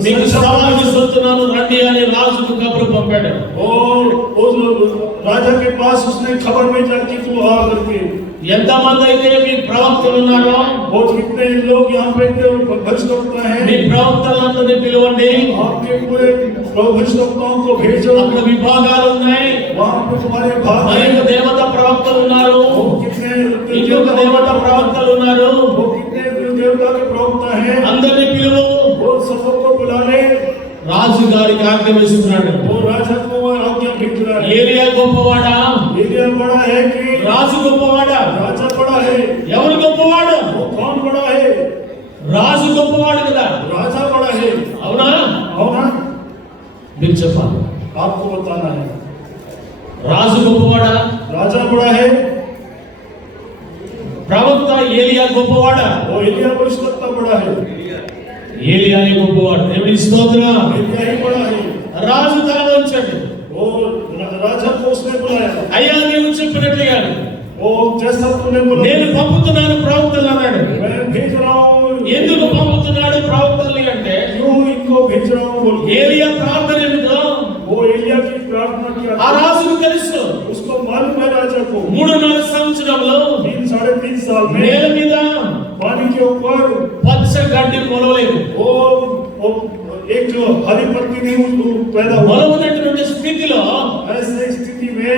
మీకు సవాలు విసురుతున్నాను రండి అని రాజుకు కబురు పంపాడు. और उस राजा के पास उसने खबर भेजा कि तू आ करके। ఎంతమంది అయితే మీ ప్రవక్తలు ఉన్నారో वो कितने लोग यहाँ पे भविष्यवक्ता మీ हैं, ప్రవక్తలందరినీ పిలవండి. आपके पूरे भविष्यवक्ताओं को भेजो, అక్కడ విభాగాలు ఉన్నాయి. वहाँ पे तुम्हारे भाग हैं। అనేక దేవత ప్రవక్తలు ఉన్నారు. वो कितने ఇంకొక దేవత ప్రవక్తలు ఉన్నారు. वो कितने देवता के प्रवक्ता हैं, అందరిని పిలువు. वो सबको बुला ले। రాజు గారికి ఆజ్ఞ వేస్తున్నాడు. वो राजा को आज्ञा भेज रहा है। ఏలియా గొప్పవాడా? एलिया बड़ा है कि రాజు గొప్పవాడా? राजा बड़ा है? ఎవరు గొప్పవాడు? वो कौन बड़ा है? రాజు గొప్పవాడు కదా. राजा बड़ा है। అవునా? అవునా? మీరు చెప్పాలి. आपको बताना है। రాజు గొప్పవాడా? राजा बड़ा है? ప్రవక్త ఏలియా గొప్పవాడా? वो एलिया भविष्यवक्ता बड़ा है? ఏలియానే గొప్పవాడు. దేవుని స్తోత్రం. एलिया ही बड़ा है। రాజు తల వంచాడు. वो राजा को उसने बुलाया। అయ్యా నీవు చెప్పినట్లుగా वो जैसा तूने बोला నేను పంపుతున్నాను ప్రవక్తలు అన్నాడు. मैं भेज रहा हूँ। ఎందుకు పంపుతున్నాడు ప్రవక్తల్ని అంటే क्यों इनको भेज रहा हूँ बोल के। ఏలియా ప్రార్థన ఏమిటో वो एलिया की प्रार्थना किया। ఆ రాజుకు తెలుసు. उसको मालूम है राजा को 3.5 సంవత్సరంలో 3-3.5 साल में నేల మీద पानी के ऊपर పచ్చ గడ్డి మొలవలేదు. वो एक जो हरी पत्ती नहीं पैदा हुआ। మొలవనటువంటి స్థితిలో ऐसे स्थिति में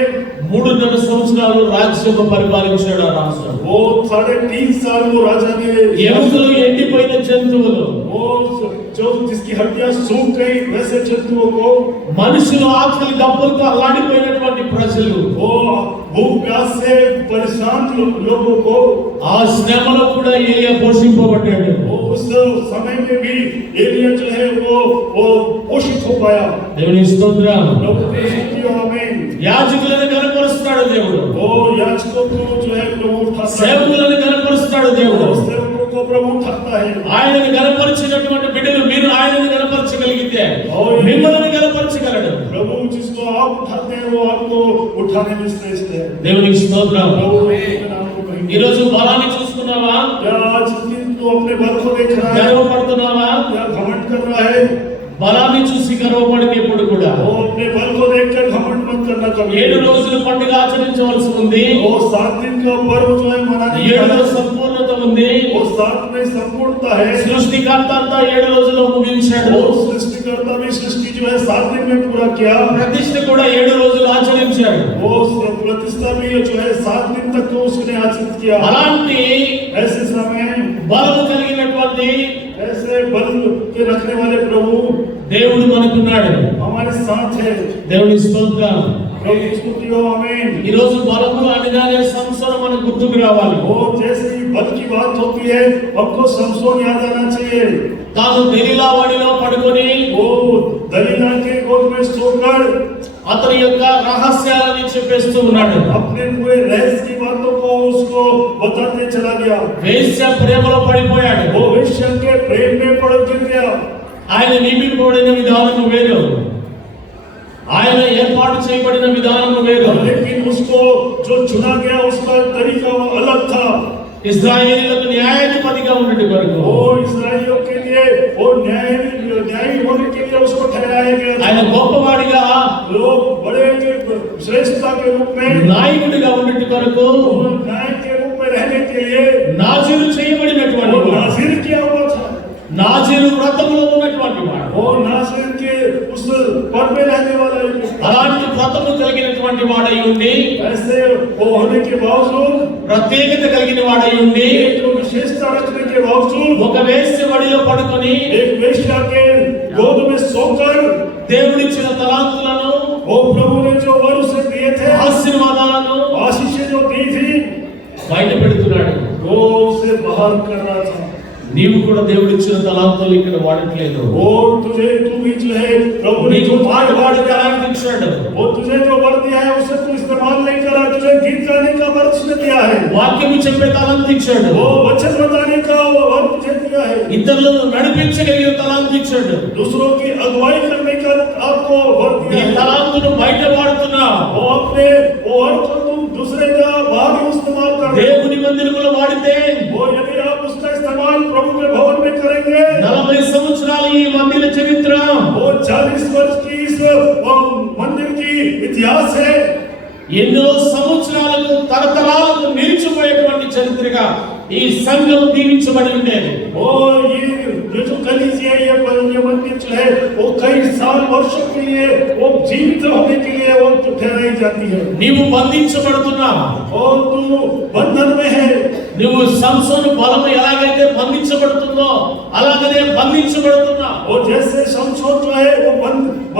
3.5 సంవత్సరాలు రాజ్యం పరిపాలించాడు ఆ రాజు. वो 3.5 साल वो राजा ने ఎముకలు ఎండిపోయిన జంతువులు, वो जो जिसकी हड्डियां सूख गई वैसे जंतुओं को, మనుషులు ఆకలి దప్పులతో అల్లాడిపోయినటువంటి ప్రజలు, वो भूख प्यास से परेशान लोगों को, ఆ శ్రమలో కూడా ఏలియా పోషింపబడ్డాడు. वो उस समय में भी एलिया जो है वो पोषित हो पाया। దేవుని స్తోత్రం. लोगों की स्तुति आमीन। యాజకులను కనపరుస్తాడు దేవుడు. वो याजकों को जो है प्रभु उठाता है। సేవకులను కనపరుస్తాడు దేవుడు. सेवकों को प्रभु उठाता है। ఆయనను కనపరిచినటువంటి బిడ్డలు మీరు ఆయనను కనపరచగలిగితే మిమ్మల్ని కనపరచగలడు. प्रभु जिसको आप उठाते हैं वो आपको उठाने में श्रेष्ठ है। దేవునికి స్తోత్రం. प्रभु के नाम को कहेंगे। ఈ రోజు బలాన్ని చూసుకున్నావా? क्या आज दिन तू अपने बल को देख रहा है? గర్వపడుతున్నావా? क्या घमंड कर रहा है? బలాన్ని చూసి గర్వపడితే ఎప్పుడు కూడా वो अपने बल को देखकर घमंड मत करना कभी। 7 రోజుల పండుగ ఆచరించవలసి ఉంది. वो 7 दिन का पर्व जो है मनाने का 7 సంపూర్ణత ఉంది. वो 7 में संपूर्णता है। సృష్టికర్త అంతా 7 రోజుల్లో ముగించాడు. वो सृष्टिकर्ता भी सृष्टि जो है 7 दिन में पूरा किया। ప్రతిష్ఠ కూడా 7 రోజులు ఆచరించాడు. वो प्रतिष्ठा भी जो है 7 दिन तक तो उसने आचरित किया। అలాంటి ऐसे समय బలము కలిగినటువంటి ऐसे बल के रखने वाले प्रभु దేవుడు మనకున్నాడు. हमारे साथ है। దేవుని స్తోత్రం. प्रभु की स्तुति हो आमीन। ఈ రోజు బలము అనగానే సంసోను మనకు గుర్తుకు రావాలి. वो जैसे ही बल की बात होती है हमको समसोन याद आना चाहिए। తాను దెలీలా వాడిలో పడుకొని वो दलीला के गोद में सोकर అతని యొక్క రహస్యాలని చెప్పేస్తూ ఉన్నాడు. अपने पूरे रहस्य की बातों को उसको बताते चला गया। వేశ్య ప్రేమలో పడిపోయాడు. वो वेश्या के प्रेम में पड़ गिर गया। ఆయన నియమింపబడిన విధానం వేరు, ఆయన ఏర్పాటు చేయబడిన విధానం వేరు. लेकिन उसको जो चुना गया उसका तरीका वो अलग था। ఇశ్రాయేలీయులకు న్యాయాధిపతిగా ఉన్నట్టు కొరకు वो इस्राएलियों के लिए वो न्यायी होने के लिए उसको ठहराया गया ఆయన था। గొప్పవాడిగా लोग बड़े श्रेष्ठता के रूप में నాయకుడిగా ఉన్నట్టు కొరకు वो न्याय के रूप में रहने के लिए నాజీరు చేయబడినటువంటి वो వాడు. नाजिर किया हुआ था। నాజీరు వ్రతములో ఉన్నటువంటి వాడు. वो नाजिर के उस पद में रहने वाला एक व्यक्ति। అలాంటి వ్రతము కలిగినటువంటి వాడై ఉండి, ऐसे वो होने के बावजूद, ప్రత్యేకత కలిగిన వాడై ఉండి, एक जो विशेषता रखने के बावजूद ఒక వేశ్య వడిలో పడుకొని एक वेश्या के गोद में सोकर దేవుడిచ్చిన తలాంతులను, वो प्रभु ने जो वर उसे दिए थे, ఆశీర్వాదాలను आशीषें जो दी थी, బయట పెడుతున్నాడు. वो उसे बाहर कर रहा था। నీవు కూడా దేవుడిచ్చిన తలాంతులు ఇక్కడ వాడట్లేదు. और तुझे तू भी जो है प्रभु ने నీకు जो పాట పాడే తలాంతు ఇచ్చాడు. वो तुझे जो वर दिया है उसे तू इस्तेमाल नहीं करा। तुझे गीत गाने का वर उसने दिया है। వాక్యము చెప్పే తలాంతు ఇచ్చాడు. वो वचन बताने का वो वर तुझे दिया है। ఇతరులను నడిపించగలిగిన తలాంతు ఇచ్చాడు. दूसरों की अगुवाई करने का आपको वर నీ दिया है। తలాంతును బయట వాడుతున్నావు. वो अपने वो वर को तुम दूसरे का बाहर इस्तेमाल कर रहे हो। దేవుని మందిరములో వాడితే वो यदि आप उसका इस्तेमाल प्रभु के भवन में करेंगे, 40 సంవత్సరాల ఈ మందిర చరిత్ర वो 40 वर्ष की इस मंदिर की इतिहास है। ఎన్నో సంవత్సరాలకు తరతరాలకు నిలిచిపోయేటువంటి చరిత్రగా ఈ సంఘం దీవించబడి ఉండేది. और ये जो कलीसिया ये मंदिर जो है वो कई साल वर्षों के लिए वो जीवित होने के लिए वो ठहराई जाती है। నీవు బంధించబడుతున్నావు. और तू बंधन में है। నువ్వు సంసోను బలము ఎలాగైతే బంధించబడుతుందో అలాగనే బంధించబడుతున్నావు. और जैसे शमशोन जो है वो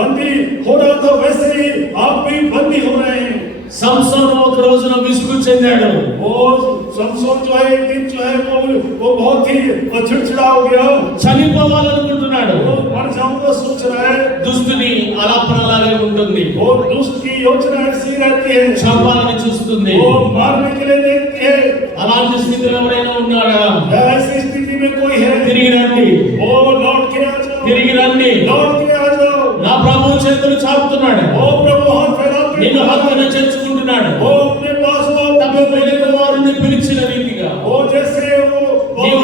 बंदी हो रहा था वैसे ही आप भी बंदी हो रहे हैं। సంసోను ఒక రోజున విసుగు చెందాడు. और शमशोन जो है एक दिन जो है वो बहुत ही चिड़चिड़ा हो गया। చనిపోవాలనుకుంటున్నాడు. वो मर जाऊंगा सोच रहा है। దుష్టుని అలాపనలాగే ఉంటుంది. और दुष्ट की योजना ऐसी रहती है। చంపాలని చూస్తుంది. वो मारने के लिए देखती है। అలాంటి స్థితిలో ఎవరైనా ఉన్నాడా? ऐसी स्थिति में कोई है? తిరిగి రండి. ओ लौट के आ जाओ। తిరిగి రండి. लौट के आ जाओ। నా ప్రభువు చేతులు చాపుతున్నాడు. ओ प्रभु हाथ फैलाते నిన్ను హక్కున చేర్చుకుంటున్నాడు. वो अपने पास वो తమ వెలుగు వారిని పిలిచిన రీతిగా वो जैसे वो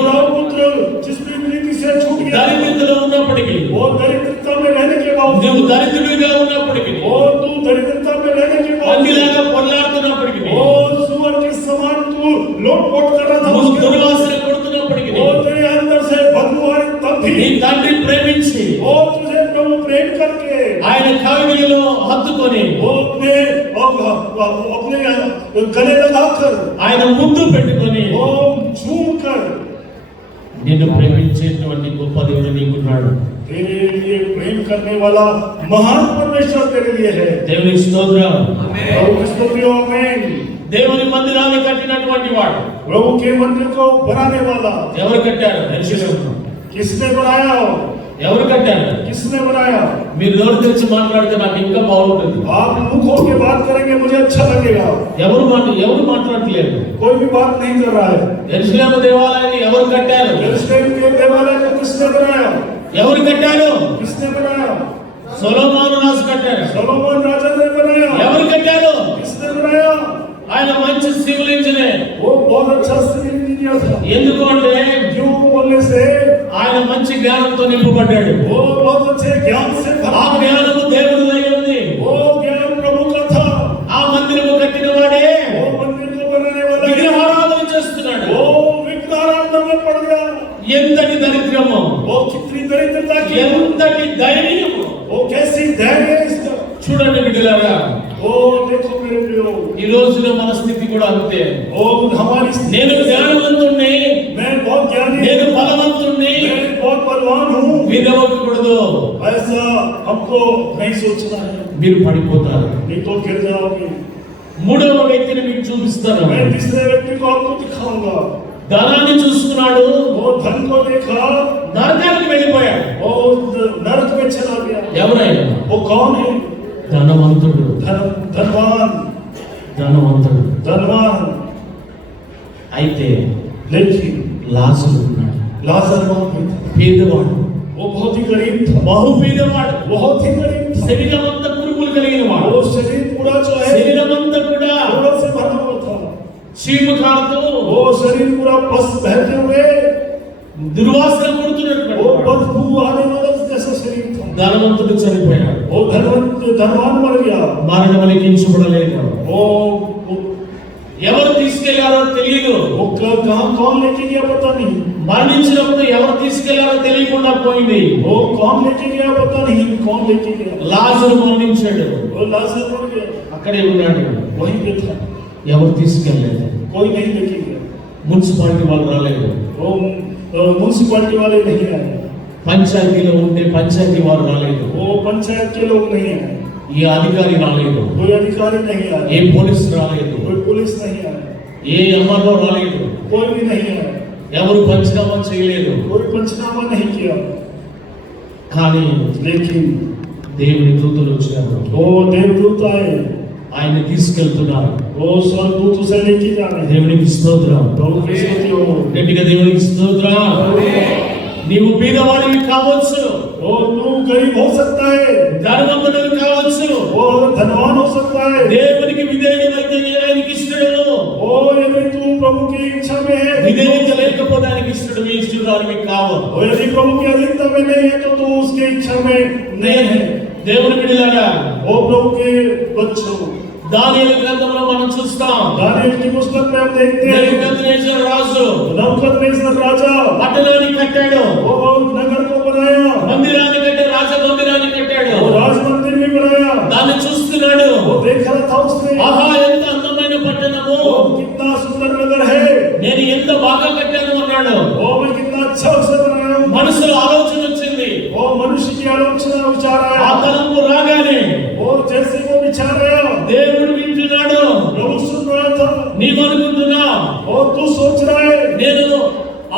राम पुत्र जिसकी रीति से छूट गया। దరిద్రతలో ఉన్నప్పటికీ, वो दरिद्रता में रहने के बावजूद, నువ్వు దరిద్రుడిగా ఉన్నప్పటికీ, वो तू दरिद्रता में रहने के बावजूद, పందిలాగా పొరలాడుతున్నప్పటికీ, वो सुअर के समान तू लोटपोट कर रहा था నువ్వు उसके, దుర్వాసన కొడుతున్నప్పటికీ, वो तेरे अंदर से बदबू आ रही तब నీ भी తండ్రి ప్రేమించి वो तुझे प्रभु प्रेम करके ఆయన కవిగిలిలో హత్తుకొని वो अपने गले लगाकर ఆయన ముందు పెట్టుకొని वो झूम कर నిన్ను ప్రేమించేటువంటి గొప్ప దేవుడు నీకున్నాడు. तेरे लिए प्रेम करने वाला महान परमेश्वर तेरे लिए है। దేవునికి స్తోత్రం. प्रभु के स्तुति हो, आमीन। దేవుని మందిరాన్ని కట్టినటువంటి వాడు प्रभु के मंदिर को बनाने वाला ఎవరు కట్టారు? యెరూషలేమును. किसने बनाया? ఎవరు కట్టారు? किसने बनाया? మీరు నోరు తెరిచి మాట్లాడితే నాకు ఇంకా బాగుంటుంది. आप मुंह खोल के बात करेंगे मुझे अच्छा लगेगा। ఎవరు మాట్లాడట్లేదు. कोई भी बात नहीं कर रहा है। యెరూషలేము దేవాలయాన్ని ఎవరు కట్టారు? यरूशलेम के देवालय को किसने बनाया? ఎవరు కట్టారు? किसने बनाया? సొలొమోను రాజు కట్టారు. सोलोमन राजा ने बनाया। ఎవరు కట్టారు? किसने बनाया? ఆయన మంచి సివిల్ ఇంజనీర్. वो बहुत अच्छा सिविल इंजीनियर था। ఎందుకు అంటే क्यों बोलने से ఆయన మంచి జ్ఞానంతో నింపబడ్డాడు. वो बहुत अच्छे ज्ञान से ఆ भरा। జ్ఞానము దేవుడి దగ్గర ఉంది. वो ज्ञान प्रभु का था। ఆ మందిరము కట్టిన వాడే वो मंदिर को बनाने वाला విగ్రహారాధన చేస్తున్నాడు. वो विग्रहाराधना में पड़ गया। ఎంతటి దరిద్రము, वो कितनी दरिद्रता की, ఎంతటి ధైర్యము. वो कैसी धैर्य है इसका। చూడండి బిడ్డలారా, ओ देखो मेरे प्रियो, ఈ రోజున మన స్థితి కూడా అంతే. ओ हमारी स्थिति- నేను జ్ఞానవంతుణ్ణి, मैं बहुत ज्ञानी, నేను బలవంతుణ్ణి, मैं बहुत बलवान हूँ, మీరవ్వకూడదు. ऐसा हमको नहीं सोचना है। మీరు పడిపోతారు. नहीं तो गिर जाओगे। మూడవ వ్యక్తిని మీకు చూపిస్తాను. मैं तीसरे व्यक्ति को आपको दिखाऊंगा। ధనాన్ని చూసుకున్నాడు, वो धन को देखा, నరకానికి వెళ్ళిపోయాడు. वो नरक में चला गया। ఎవరైనా वो कौन है? ధనవంతుడు. धनवान, ధనవంతుడు धनवान। అయితే लेकिन లాజరు ఉన్నాడు. लाजर वहाँ पे था। పేదవాడు, वो बहुत ही गरीब था। బహు పేదవాడు, बहुत ही गरीब था। శరీరం అంతా పురుగులు కలిగిన వాడు. वो शरीर पूरा जो है శరీరం అంతా కూడా पूरा से भरा हुआ था। చీము కారుతూ वो शरीर पूरा बस बहते हुए, దుర్వాసన కొడుతున్నట్టు वो बदबू आने वाला जैसा शरीर था। ధనవంతుడు చనిపోయాడు. वो धनवान मर गया। మరణం లెక్కించబడలేదు. वो ఎవరు తీసుకెళ్లారో తెలియదు. कहाँ कौन लेके गया पता नहीं। మరణించినప్పుడు ఎవరు తీసుకెళ్లారో తెలియకుండా పోయింది. वो कौन लेके गया पता नहीं, कौन लेके गया। లాజరు మరణించాడు. वो लाजर मर गया, అక్కడే ఉన్నాడు. वहीं पे था। ఎవరు తీసుకెళ్ళలేదు. कोई नहीं लेके गया। మున్సిపాలిటీ వాళ్ళు రాలేదు. वो म्यूनसिपालिटी वाले नहीं आए। పంచాయతీలో ఉంటే పంచాయతీ వారు రాలేదు. वो पंचायत के लोग नहीं आए। ఏ అధికారి రాలేదు. कोई अधिकारी नहीं ఏ आए। పోలీసు రాలేదు. कोई पुलिस नहीं आए। ఏ ఎంఆర్ఓ రాలేదు. कोई भी नहीं आए। ఎవరు పంచనామా చేయలేదు. कोई पंचनामा नहीं किया। కానీ लेकिन దేవుని దూతలు వచ్చారు. वो देवदूत आए। ఆయన తీసుకెళ్తున్నారు. वो स्वर्गदूत उसे लेके जा रहे हैं। దేవునికి స్తోత్రం. प्रभु की स्तुति हो। గట్టిగా దేవునికి స్తోత్రం. నీవు బీదవాడివి కావచ్చు, वो तू गरीब हो सकता है, ధనవంతుడివి కావచ్చు, वो धनवान हो सकता है। దేవునికి విధేయుడైతే ఆయనకి ఇష్టడు. ओ यदि तू प्रभु की इच्छा में है, విధేయత లేకపోతే ఆయనకి ఇష్టడు, మీ ఇష్టదానికి కావు. और यदि प्रभु की अधीनता में नहीं है तो तू उसकी इच्छा में नहीं है। దేవుని బిడ్డలారా, वो प्रभु के बच्चों, దానియేలు గ్రంథంలో మనం చూస్తాం. दानियेल की पुस्तक में हम देखते हैं నెబుకద్నెజర్ రాజు नबूकदनेस्सर राजा పట్టణాన్ని కట్టాడు, वो नगर को बनाया, మందిరాన్ని కట్టాడు, రాజ మందిరాన్ని కట్టాడు. वो राज मंदिर भी बनाया, దాన్ని చూస్తున్నాడు. वो देख रहा था उसने, ఆహా, ఎంత అందమైన పట్టణము, वो कितना सुंदर नगर है, నేను ఎంత బాగా కట్టాను అన్నాడు. वो मैं कितना अच्छा उसे बनाया हूँ, మనసులో ఆలోచన వచ్చింది. वो मनुष्य की आलोचना विचार ఆ आया, తలంపు రాగానే वो जैसे वो विचार आया, దేవుడు వింటున్నాడు. प्रभु सुन रहा था, నీవనుకుంటున్నా और तू सोच रहा है నేను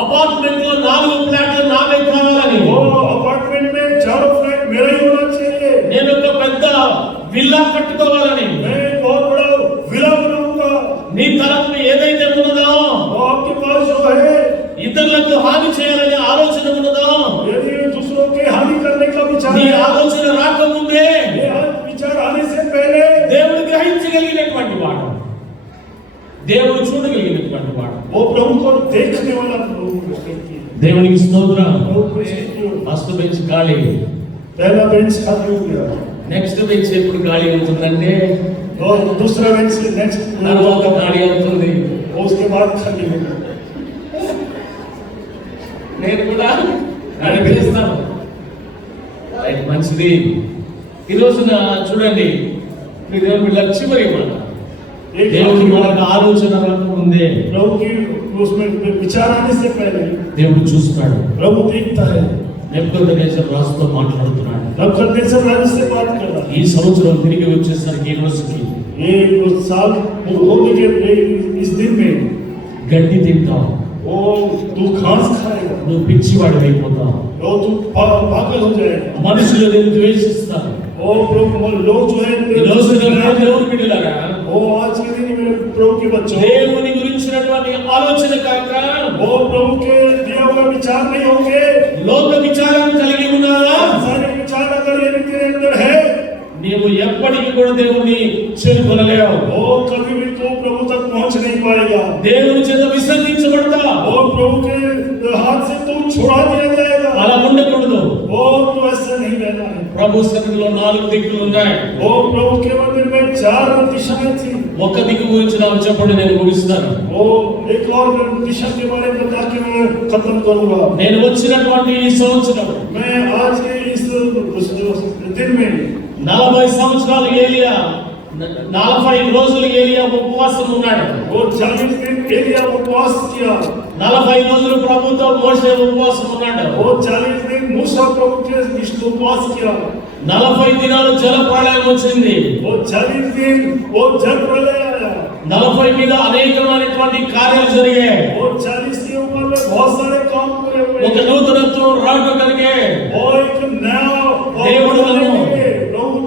అపార్ట్మెంట్ లో 4 ఫ్లాట్లు నావే కావాలని, वो अपार्टमेंट में 4 फ्लैट मेरा ही होना चाहिए, నేను ఒక పెద్ద విల్లా కట్టుకోవాలని. मैं बहुत बड़ा विला बनाऊंगा, నీ తలంపు ఏదైతే ఉన్నదో, वो आपके पास जो है, ఇతరులకు హాని చేయాలనే ఆలోచన ఉన్నదో, यदि दूसरों के हानि करने का विचार నీ है, ఆలోచన రాకముందే ये विचार आने से पहले దేవుడు గ్రహించగలిగినటువంటి వాడు, దేవుడు చూడగలిగినటువంటి వాడు. वो प्रभु को देखने वाला प्रभु व्यक्ति, దేవునికి స్తోత్రం. प्रभु को स्तुति। ఫస్ట్ బెంచ్ ఖాళీ, पहला बेंच खाली हो गया, నెక్స్ట్ బెంచ్ ఎప్పుడు ఖాళీ అవుతుందంటే और दूसरा बेंच नेक्स्ट తర్వాత ఖాళీ అవుతుంది. उसके बाद खाली हो गया। నేను కూడా నడిపిస్తాను. రైట్, మంచిది. ఈ రోజున చూడండి, మీ దేవుని లక్ష్యం మాట, एक దేవుడికి మనకు ఆలోచన రాకముందే प्रभु की उसमें विचार आने से पहले దేవుడు చూస్తున్నాడు. प्रभु देखता है, నెబుకద్నెజర్ రాజుతో మాట్లాడుతున్నాడు. नबूकदनेस्सर राजा से बात कर रहा है। ఈ సంవత్సరం తిరిగి వచ్చేసరికి ఈ రోజుకి ये साल होने के इस दिन में గడ్డి తింటావు, वो तू घास खाएगा, నువ్వు పిచ్చివాడు అయిపోతావు, वो तू पागल हो जाएगा, మనుషులు నేను ద్వేషిస్తాను. वो प्रभु लोग जो है ఈ రోజున దేవుని బిడ్డలారా, वो आज के दिन मेरे प्रभु के बच्चों, దేవుని గురించినటువంటి ఆలోచన కాక वो प्रभु के दिया हुआ विचार नहीं होंगे, లోక విచారం కలిగి ఉన్నావా, सारे विचार अगर ये तेरे अंदर है, నీవు ఎప్పటికీ కూడా దేవుని చేరుకొనలేవు. वो कभी भी तू प्रभु तक पहुंच नहीं पाएगा, దేవుని చేత విసర్జించబడతా. और प्रभु के हाथ से तू छुड़ा दिया जाएगा, అలా ఉండకూడదు. वो तो ऐसा नहीं रहना है। ప్రభు సన్నిధిలో 4 దిక్కులు ఉన్నాయి. वो प्रभु के मंदिर में 4 दिशाएं थी, ఒక దిక్కు గురించి నాకు చెప్పండి, నేను ముగిస్తాను. वो एक और दिशा के बारे में बता के मैं खत्म करूंगा। నేను వచ్చినటువంటి ఈ సంవత్సరం मैं आज के इस दिन में 40 సంవత్సరాలు ఏలియా, 40 రోజులు ఏలియా ఉపవాసం ఉన్నాడు. वो 40 दिन एलिया उपवास किया, 40 రోజులు ప్రభుతో మోషే ఉపవాసం ఉన్నాడు. वो 40 दिन मूसा प्रभु के विष्णु उपवास किया, 40 దినాలు జల ప్రళయం వచ్చింది. वो 40 दिन वो जल प्रलय आया, 40 మీద అనేకమైనటువంటి కార్యాలు జరిగాయి. वो 40 के ऊपर में बहुत सारे काम पूरे ఒక हुए, నూతనత్వం రాక కలిగే वो एक नया దేవుడు నన్ను प्रभु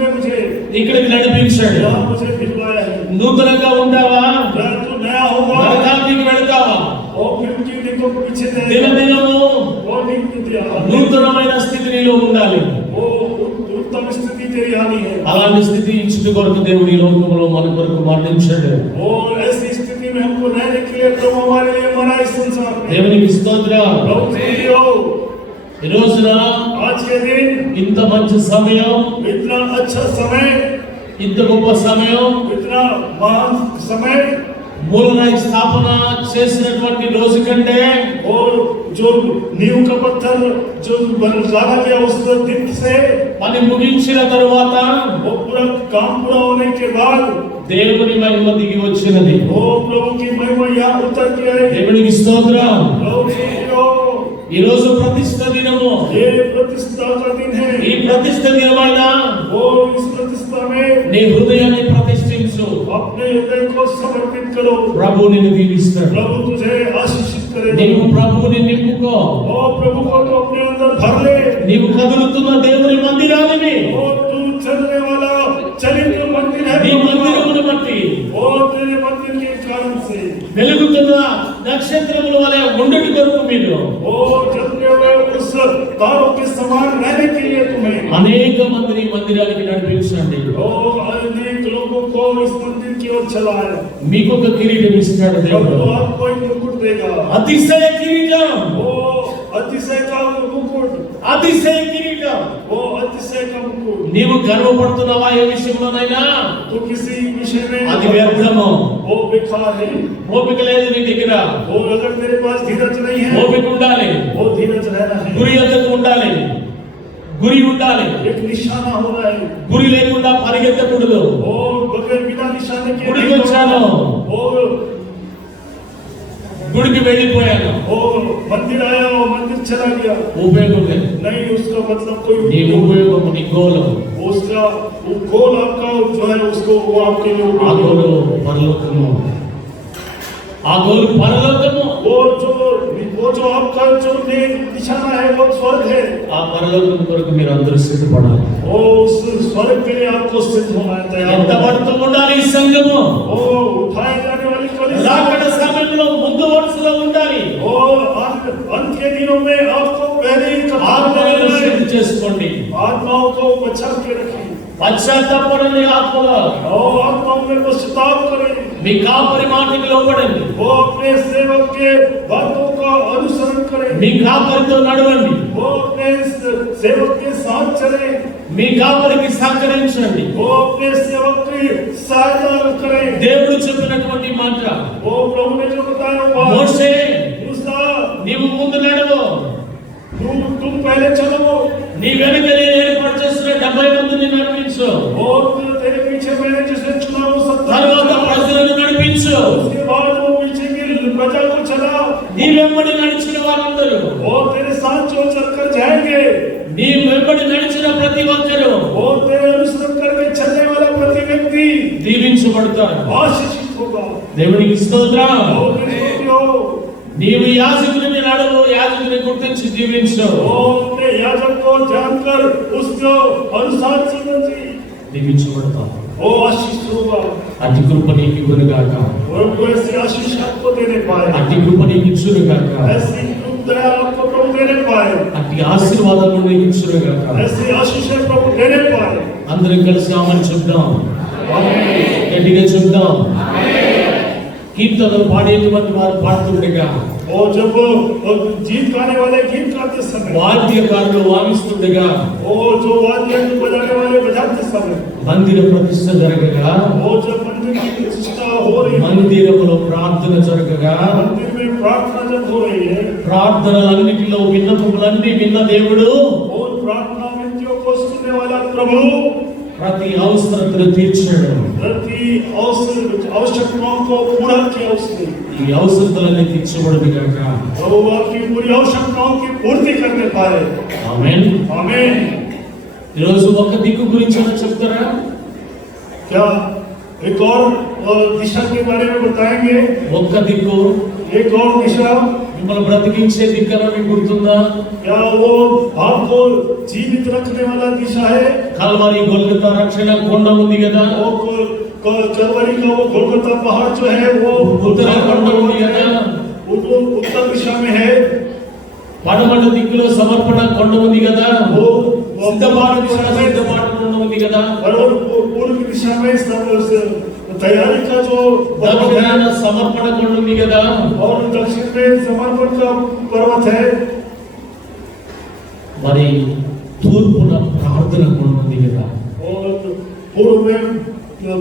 ने मुझे ఇక్కడికి నడిపించాడు. यहाँ मुझे भिजवाया है। నూతనంగా ఉంటావా, क्या तू नया होगा, నరకానికి వెళ్తావా? और फिर की देखो पीछे जाएगा, దినదినము वो नहीं दिया, నూతనమైన స్థితి నీలో ఉండాలి. वो उत्तम स्थिति तेरी आनी है, అలాంటి స్థితి ఇచ్చుట కొరకు దేవుడు ఈ లోకంలో మన కొరకు మరణించాడు. वो ऐसी स्थिति में हमको रहने के लिए प्रभु हमारे लिए मरा इस संसार में। దేవునికి స్తోత్రం. प्रभु स्तुतियो, ఈ రోజున आज के दिन ఇంత మంచి సమయం, इतना अच्छा समय, ఇంత గొప్ప సమయం, इतना महान समय, మూలరాయి స్థాపన చేసినటువంటి రోజు కంటే और जो नींव का पत्थर जो डाला गया उस दिन से పని ముగించిన తరువాత वो पूरा काम पूरा होने के बाद దేవుని మహిమ దిగి వచ్చినది. वो प्रभु की महिमा यहाँ उतर के आई। దేవునికి స్తోత్రం. प्रभु स्तुतियो, ఈ రోజు ప్రతిష్ఠ దినము. ये प्रतिष्ठा का दिन ఈ है, ప్రతిష్ఠ దినమైన वो इस प्रतिष्ठा में నీ హృదయాన్ని ప్రతిష్ఠించు. अपने हृदय को समर्पित करो, ప్రభు నిన్ను దీవిస్తాడు. प्रभु तुझे आशीषित करेगा, నీవు ప్రభువుని నింపుకో. और प्रभु को तो अपने अंदर भर ले, నీవు కదులుతున్న దేవుని మందిరానివి. और तू चलने वाला चलित मंदिर है, నీ మందిరమును బట్టి और तेरे मंदिर के कारण से వెలుగుతున్న నక్షత్రముల వలె ఉండుట కొరకు మీరు वो चलते हुए उस तारों के समान रहने के लिए तुम्हें అనేక మందిని మందిరానికి నడిపించండి. और अनेक लोगों को इस मंदिर की ओर चलाए। మీకు ఒక కిరీటం ఇస్తాడు प्रभु దేవుడు. आपको एक मुकुट देगा, అతిశయ కిరీటం, वो अतिशय का मुकुट, అతిశయ కిరీటం. अधिकम वो अतिशय कम को నీవు గర్వపడుతున్నావా ఏ విషయంలోనైనా तो किसी विषय में అది వ్యర్థము वो बेकार है ఓపిక లేదు నీ దగ్గర वो अगर तेरे पास धीरज नहीं है ఓపిక ఉండాలి वो धीरज रहना है గురి ఎద్దకు ఉండాలి గురి ఉండాలి एक निशाना होना है గురి లేకుండా పరిగెత్తకూడదు वो बगैर बिना निशाने के గుడికి వచ్చాను वो గుడికి వెళ్ళిపోయాను वो मंदिर आया वो मंदिर चला गया ఉపయోగం లేదు नहीं उसका मतलब कोई నీ ఉపయోగం నీ గోలం उसका वो गोल आपका जो है उसको वो आपके लिए ఆ उपयोगी గోలు होगा। పరలోకము ఆ గోలు పరలోకము वो जो आपका जो निशाना है वो स्वर्ग है ఆ పరలోకం కొరకు మీరు అందరూ సిద్ధపడాలి वो उस स्वर्ग के लिए आपको सिद्ध होना है तैयार ఎంత होना है। పడుతూ ఉండాలి ఈ సంఘము वो उठाए जाने वाली कलीसिया రాకడ సమయంలో ముందు వరుసలో ఉండాలి और अंत के दिनों में आपको पहले ही कतार में ఆత్మలను रहना है। శుద్ధి చేసుకోండి आत्माओं को बचा के रखें పశ్చాత్తాపడండి ఆత్మలో और आत्माओं में पश्चाताप करें మీ కాపరి మాటకి లోబడండి वो अपने सेवक के बातों का अनुसरण करें మీ కాపరితో నడవండి वो अपने सेवक के साथ चले మీ కాపరికి సహకరించండి वो अपने सेवक की सहायता करें దేవుడు చెప్పినటువంటి మాట वो प्रभु ने जो बताया हुआ మోషే मूसा నీవు ముందు నడవు तुम पहले चलो నీ వెనుక నేను ఏర్పాటు చేసిన 70 మందిని నడిపించు और तेरे पीछे मैंने जिसे चुना वो తర్వాత 70 ప్రజలను నడిపించు उसके बाद वो पीछे की प्रजा को चला నీ వెంబడి నడిచిన వారందరూ और तेरे साथ जो चलकर जाएंगे నీ వెంబడి నడిచిన ప్రతి ఒక్కరూ और तेरे अनुसरण करके चलने वाला प्रति व्यक्ति దీవించబడతారు आशीषित होगा దేవునికి స్తోత్రం और मेरे दोस्तों, నీవు యాజకుడిని నడవు యాజకుడిని గుర్తించి జీవించు और अपने याजक को जानकर उसको अनुसार जीवन जी దీవించబడతావు वो आशीष होगा అతి కృప నీకు ఇవ్వనుగాక और उनको ऐसी आशीष आपको देने पाए అతి కృప నీకు ఇచ్చునుగాక ऐसी कृप दया आपको प्रभु देने पाए అతి ఆశీర్వాదము నీకు ఇచ్చునుగాక ऐसी आशीष प्रभु देने पाए అందరం కలిసి ఆమని చెప్దాం आमीन। గట్టిగా చెప్దాం కీర్తనలు పాడేటువంటి వారు పాడుతుండగా और जब वो गीत गाने वाले गीत गाते समय వాద్యకారులు వాయిస్తుండగా और जो वाद्य बजाने वाले बजाते समय మందిర ప్రతిష్ఠ జరగగా वो जब मंदिर की प्रतिष्ठा हो रही है మందిరములో ప్రార్థన జరగగా मंदिर में प्रार्थना जब हो रही है ప్రార్థనలన్నిటిలో విన్నపములన్నీ విన్న దేవుడు और प्रार्थना विनतियों को सुनने वाला प्रभु ప్రతి అవసరతను తీర్చాడు प्रति आवश्यकताओं को पूरा किया उसने ఈ అవసరతలన్నీ తీర్చబడదు గాక प्रभु आपकी पूरी आवश्यकताओं की पूर्ति करने पाए ఆమేన్ आमीन। ఈరోజు ఒక దిక్కు గురించి ఏమైనా చెప్తారా क्या एक और दिशा के बारे में बताएंगे ఒక్క దిక్కు एक और दिशा మిమ్మల్ని బ్రతికించే దిక్కన మీకు గుర్తుందా क्या वो आपको जीवित रखने वाला दिशा है కల్వరి గొల్గొతా రక్షణ కొండ ఉంది కదా वो कलवरी का वो गोलगोता पहाड़ जो है वो ఉత్తరాఖండ ఉంది కదా उत्तर दिशा में है పడమట దిక్కులో సమర్పణ కొండ ఉంది కదా वो సిద్ధపాటు కొండ ఉంది కదా और पूर्व दिशा में तैयारी का जो దక్షిణాన సమర్పణ కొండ ఉంది కదా और दक्षिण में समर्पण का पर्वत है మరి తూర్పున ప్రార్థన కొండ ఉంది కదా और पूर्व में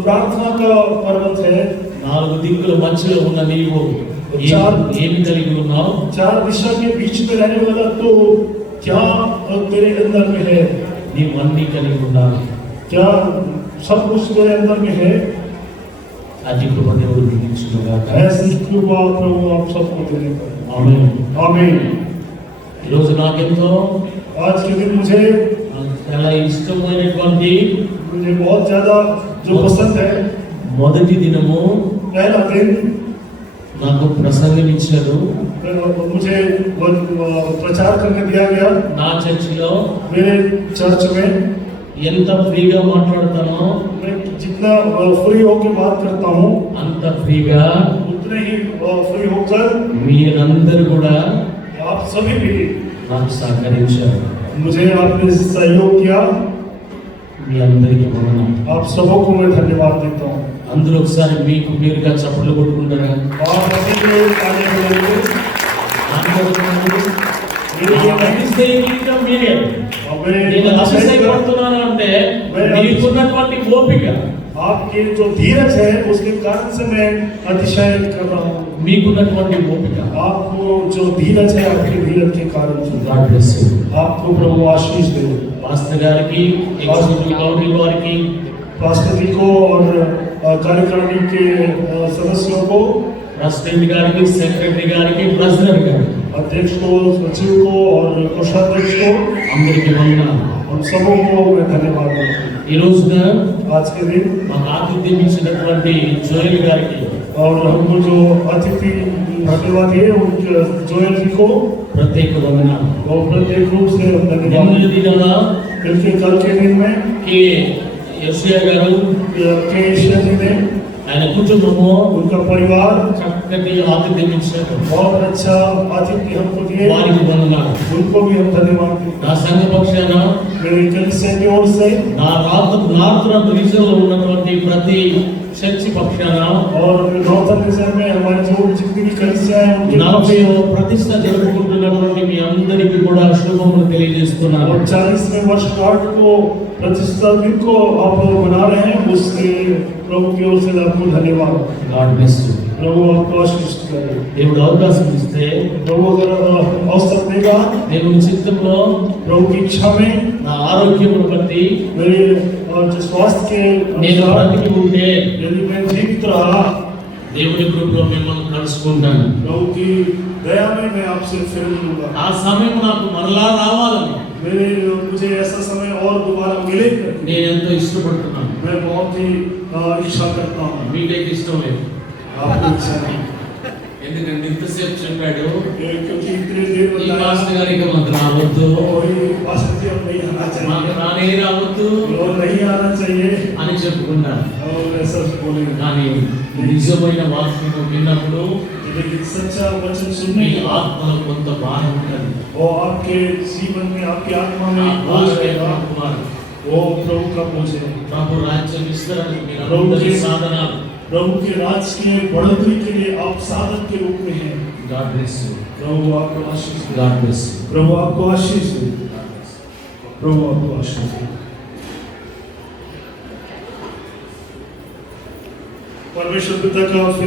प्रार्थना का पर्वत है। నాలుగు దిక్కుల మధ్యలో ఉన్న నీవు ఏమి కలిగి ఉన్నావు चार दिशा के बीच में रहने वाला तो क्या तेरे अंदर में है నీవు అన్ని కలిగి ఉండాలి क्या सब कुछ तेरे अंदर में है అది కృప దేవుడు దీవించుగాక ऐसी कृपा प्रभु आप सबको देने पाए ఆమేన్ आमीन। ఈరోజు నాకెంతో आज के दिन मुझे చాలా ఇష్టమైనటువంటి मुझे बहुत ज्यादा जो पसंद है మొదటి దినము पहला दिन నాకు ప్రసంగం ఇచ్చారు मुझे प्रचार करने दिया गया నా చర్చిలో मेरे चर्च में ఎంత ఫ్రీగా మాట్లాడతానో मैं जितना फ्री होकर बात करता हूँ అంత ఫ్రీగా उतने ही फ्री होकर మీరందరూ కూడా आप सभी भी నాకు సహకరించారు मुझे आपने सहयोग किया మీ అందరికీ వందనాలు आप सबों को मैं धन्यवाद देता हूँ అందరూ ఒకసారి మీకు మీరుగా చప్పట్లు కొట్టుకుంటారా आप सभी लोग आगे बढ़ेंगे। అందరూ అతిశయించడం మీరే. और मैं నేను అతిశయపడుతున్నాను అంటే మీకున్నటువంటి ఓపిక, आपकी जो धीरज है उसके कारण से मैं अतिशय कर रहा हूँ। మీకున్నటువంటి ఓపిక. आपको जो धीरज है आपके धीरज के कारण से God bless you. आपको प्रभु आशीष दे। పాస్టర్ గారికి, ఎగ్జిక్యూటివ్ కౌన్సిల్ వారికి, पास्टर जी को और कार्यकारिणी के सदस्यों को, ప్రెసిడెంట్ గారికి, సెక్రటరీ గారికి, ప్రెసిడెంట్ గారికి, अध्यक्ष को, सचिव को और कोषाध्यक्ष को, అందరికీ వందనాలు. उन सबों को मैं धन्यवाद देता हूँ। ఈ రోజున आज के दिन మాకు ఆతిథ్యం ఇచ్చినటువంటి జోయల్ గారికి, और हमको जो अतिथि धन्यवाद है उनके जोयल जी को ప్రత్యేక వందనాలు. और प्रत्येक रूप से धन्यवाद। నిన్న దినాన बल्कि कल के दिन में కే యోసియా గారు, के ईश्वर जी ने, ఆయన కుటుంబము उनका परिवार చక్కటి ఆతిథ్యం ఇచ్చారు. बहुत अच्छा आतिथ्य हमको दिए, వారికి వందనాలు. उनको भी हम धन्यवाद देते నా సంఘ పక్షాన, हैं। मेरे कलिसिया की ओर से నా నార్త్ రీజన్ లో ఉన్నటువంటి ప్రతి చర్చి పక్షాన, और नॉर्थन रीजन में हमारी जो जितनी भी कलिसिया है उनके 40వ ప్రతిష్ట జరుపుకుంటున్నటువంటి మీ అందరికీ కూడా శుభములు తెలియజేస్తున్నాను. और 40वें वर्षगांठ को प्रतिष्ठा दिन को आप लोग मना रहे हैं, उसके प्रभु की ओर से आपको धन्यवाद। God bless you. प्रभु आपको आशीष करे। దేవుడు అవకాశం ఇస్తే प्रभु अगर अवसर देगा, దేవుని చిత్తంలో प्रभु की इच्छा में నా ఆరోగ్యమును బట్టి मेरे जो स्वास्थ्य के నేను अनुसार బ్రతికి ఉంటే यदि मैं जीवित रहा, దేవుని కృపలో మిమ్మల్ని కలుసుకుంటాను. प्रभु की दया में मैं आपसे फिर मिलूंगा। ఆ సమయం నాకు మరలా రావాలని मुझे ऐसा समय और दोबारा मिले, నేను ఎంతో ఇష్టపడుతున్నాను. मैं बहुत ही इच्छा करता हूँ। మీకైతే ఇష్టం లేదు. आपको इच्छा नहीं, ఎందుకంటే ఇంతసేపు చెప్పాడు, क्योंकि इतने देर ఈ बताया మాస్టర్ గారికి మాకు రావద్దు, और ये पास्टर जी अब नहीं आना మాకు चाहिए రానే రావద్దు और नहीं आना चाहिए అని చెప్పుకున్నాను. और ऐसा बोलेंगे। కానీ నిజమైన వాక్యం విన్నప్పుడు लेकिन सच्चा वचन మీ सुनने के बाद ఆత్మలో కొంత భారం ఉంటుంది. वो आपके जीवन में, आपकी आत्मा ఆ में बोझ భారం रहेगा, కుమారు वो प्रभु का बोझ है। ప్రభు రాజ్యం విస్తరణకు మీరు అందరి సాధన. प्रभु के राज के बढ़ोतरी के लिए आप साधन के रूप में हैं। God bless you. प्रभु आपको आशीष दे। God bless you. प्रभु आपको आशीष दे। प्रभु आपको आशीष दे। परमेश्वर पिता का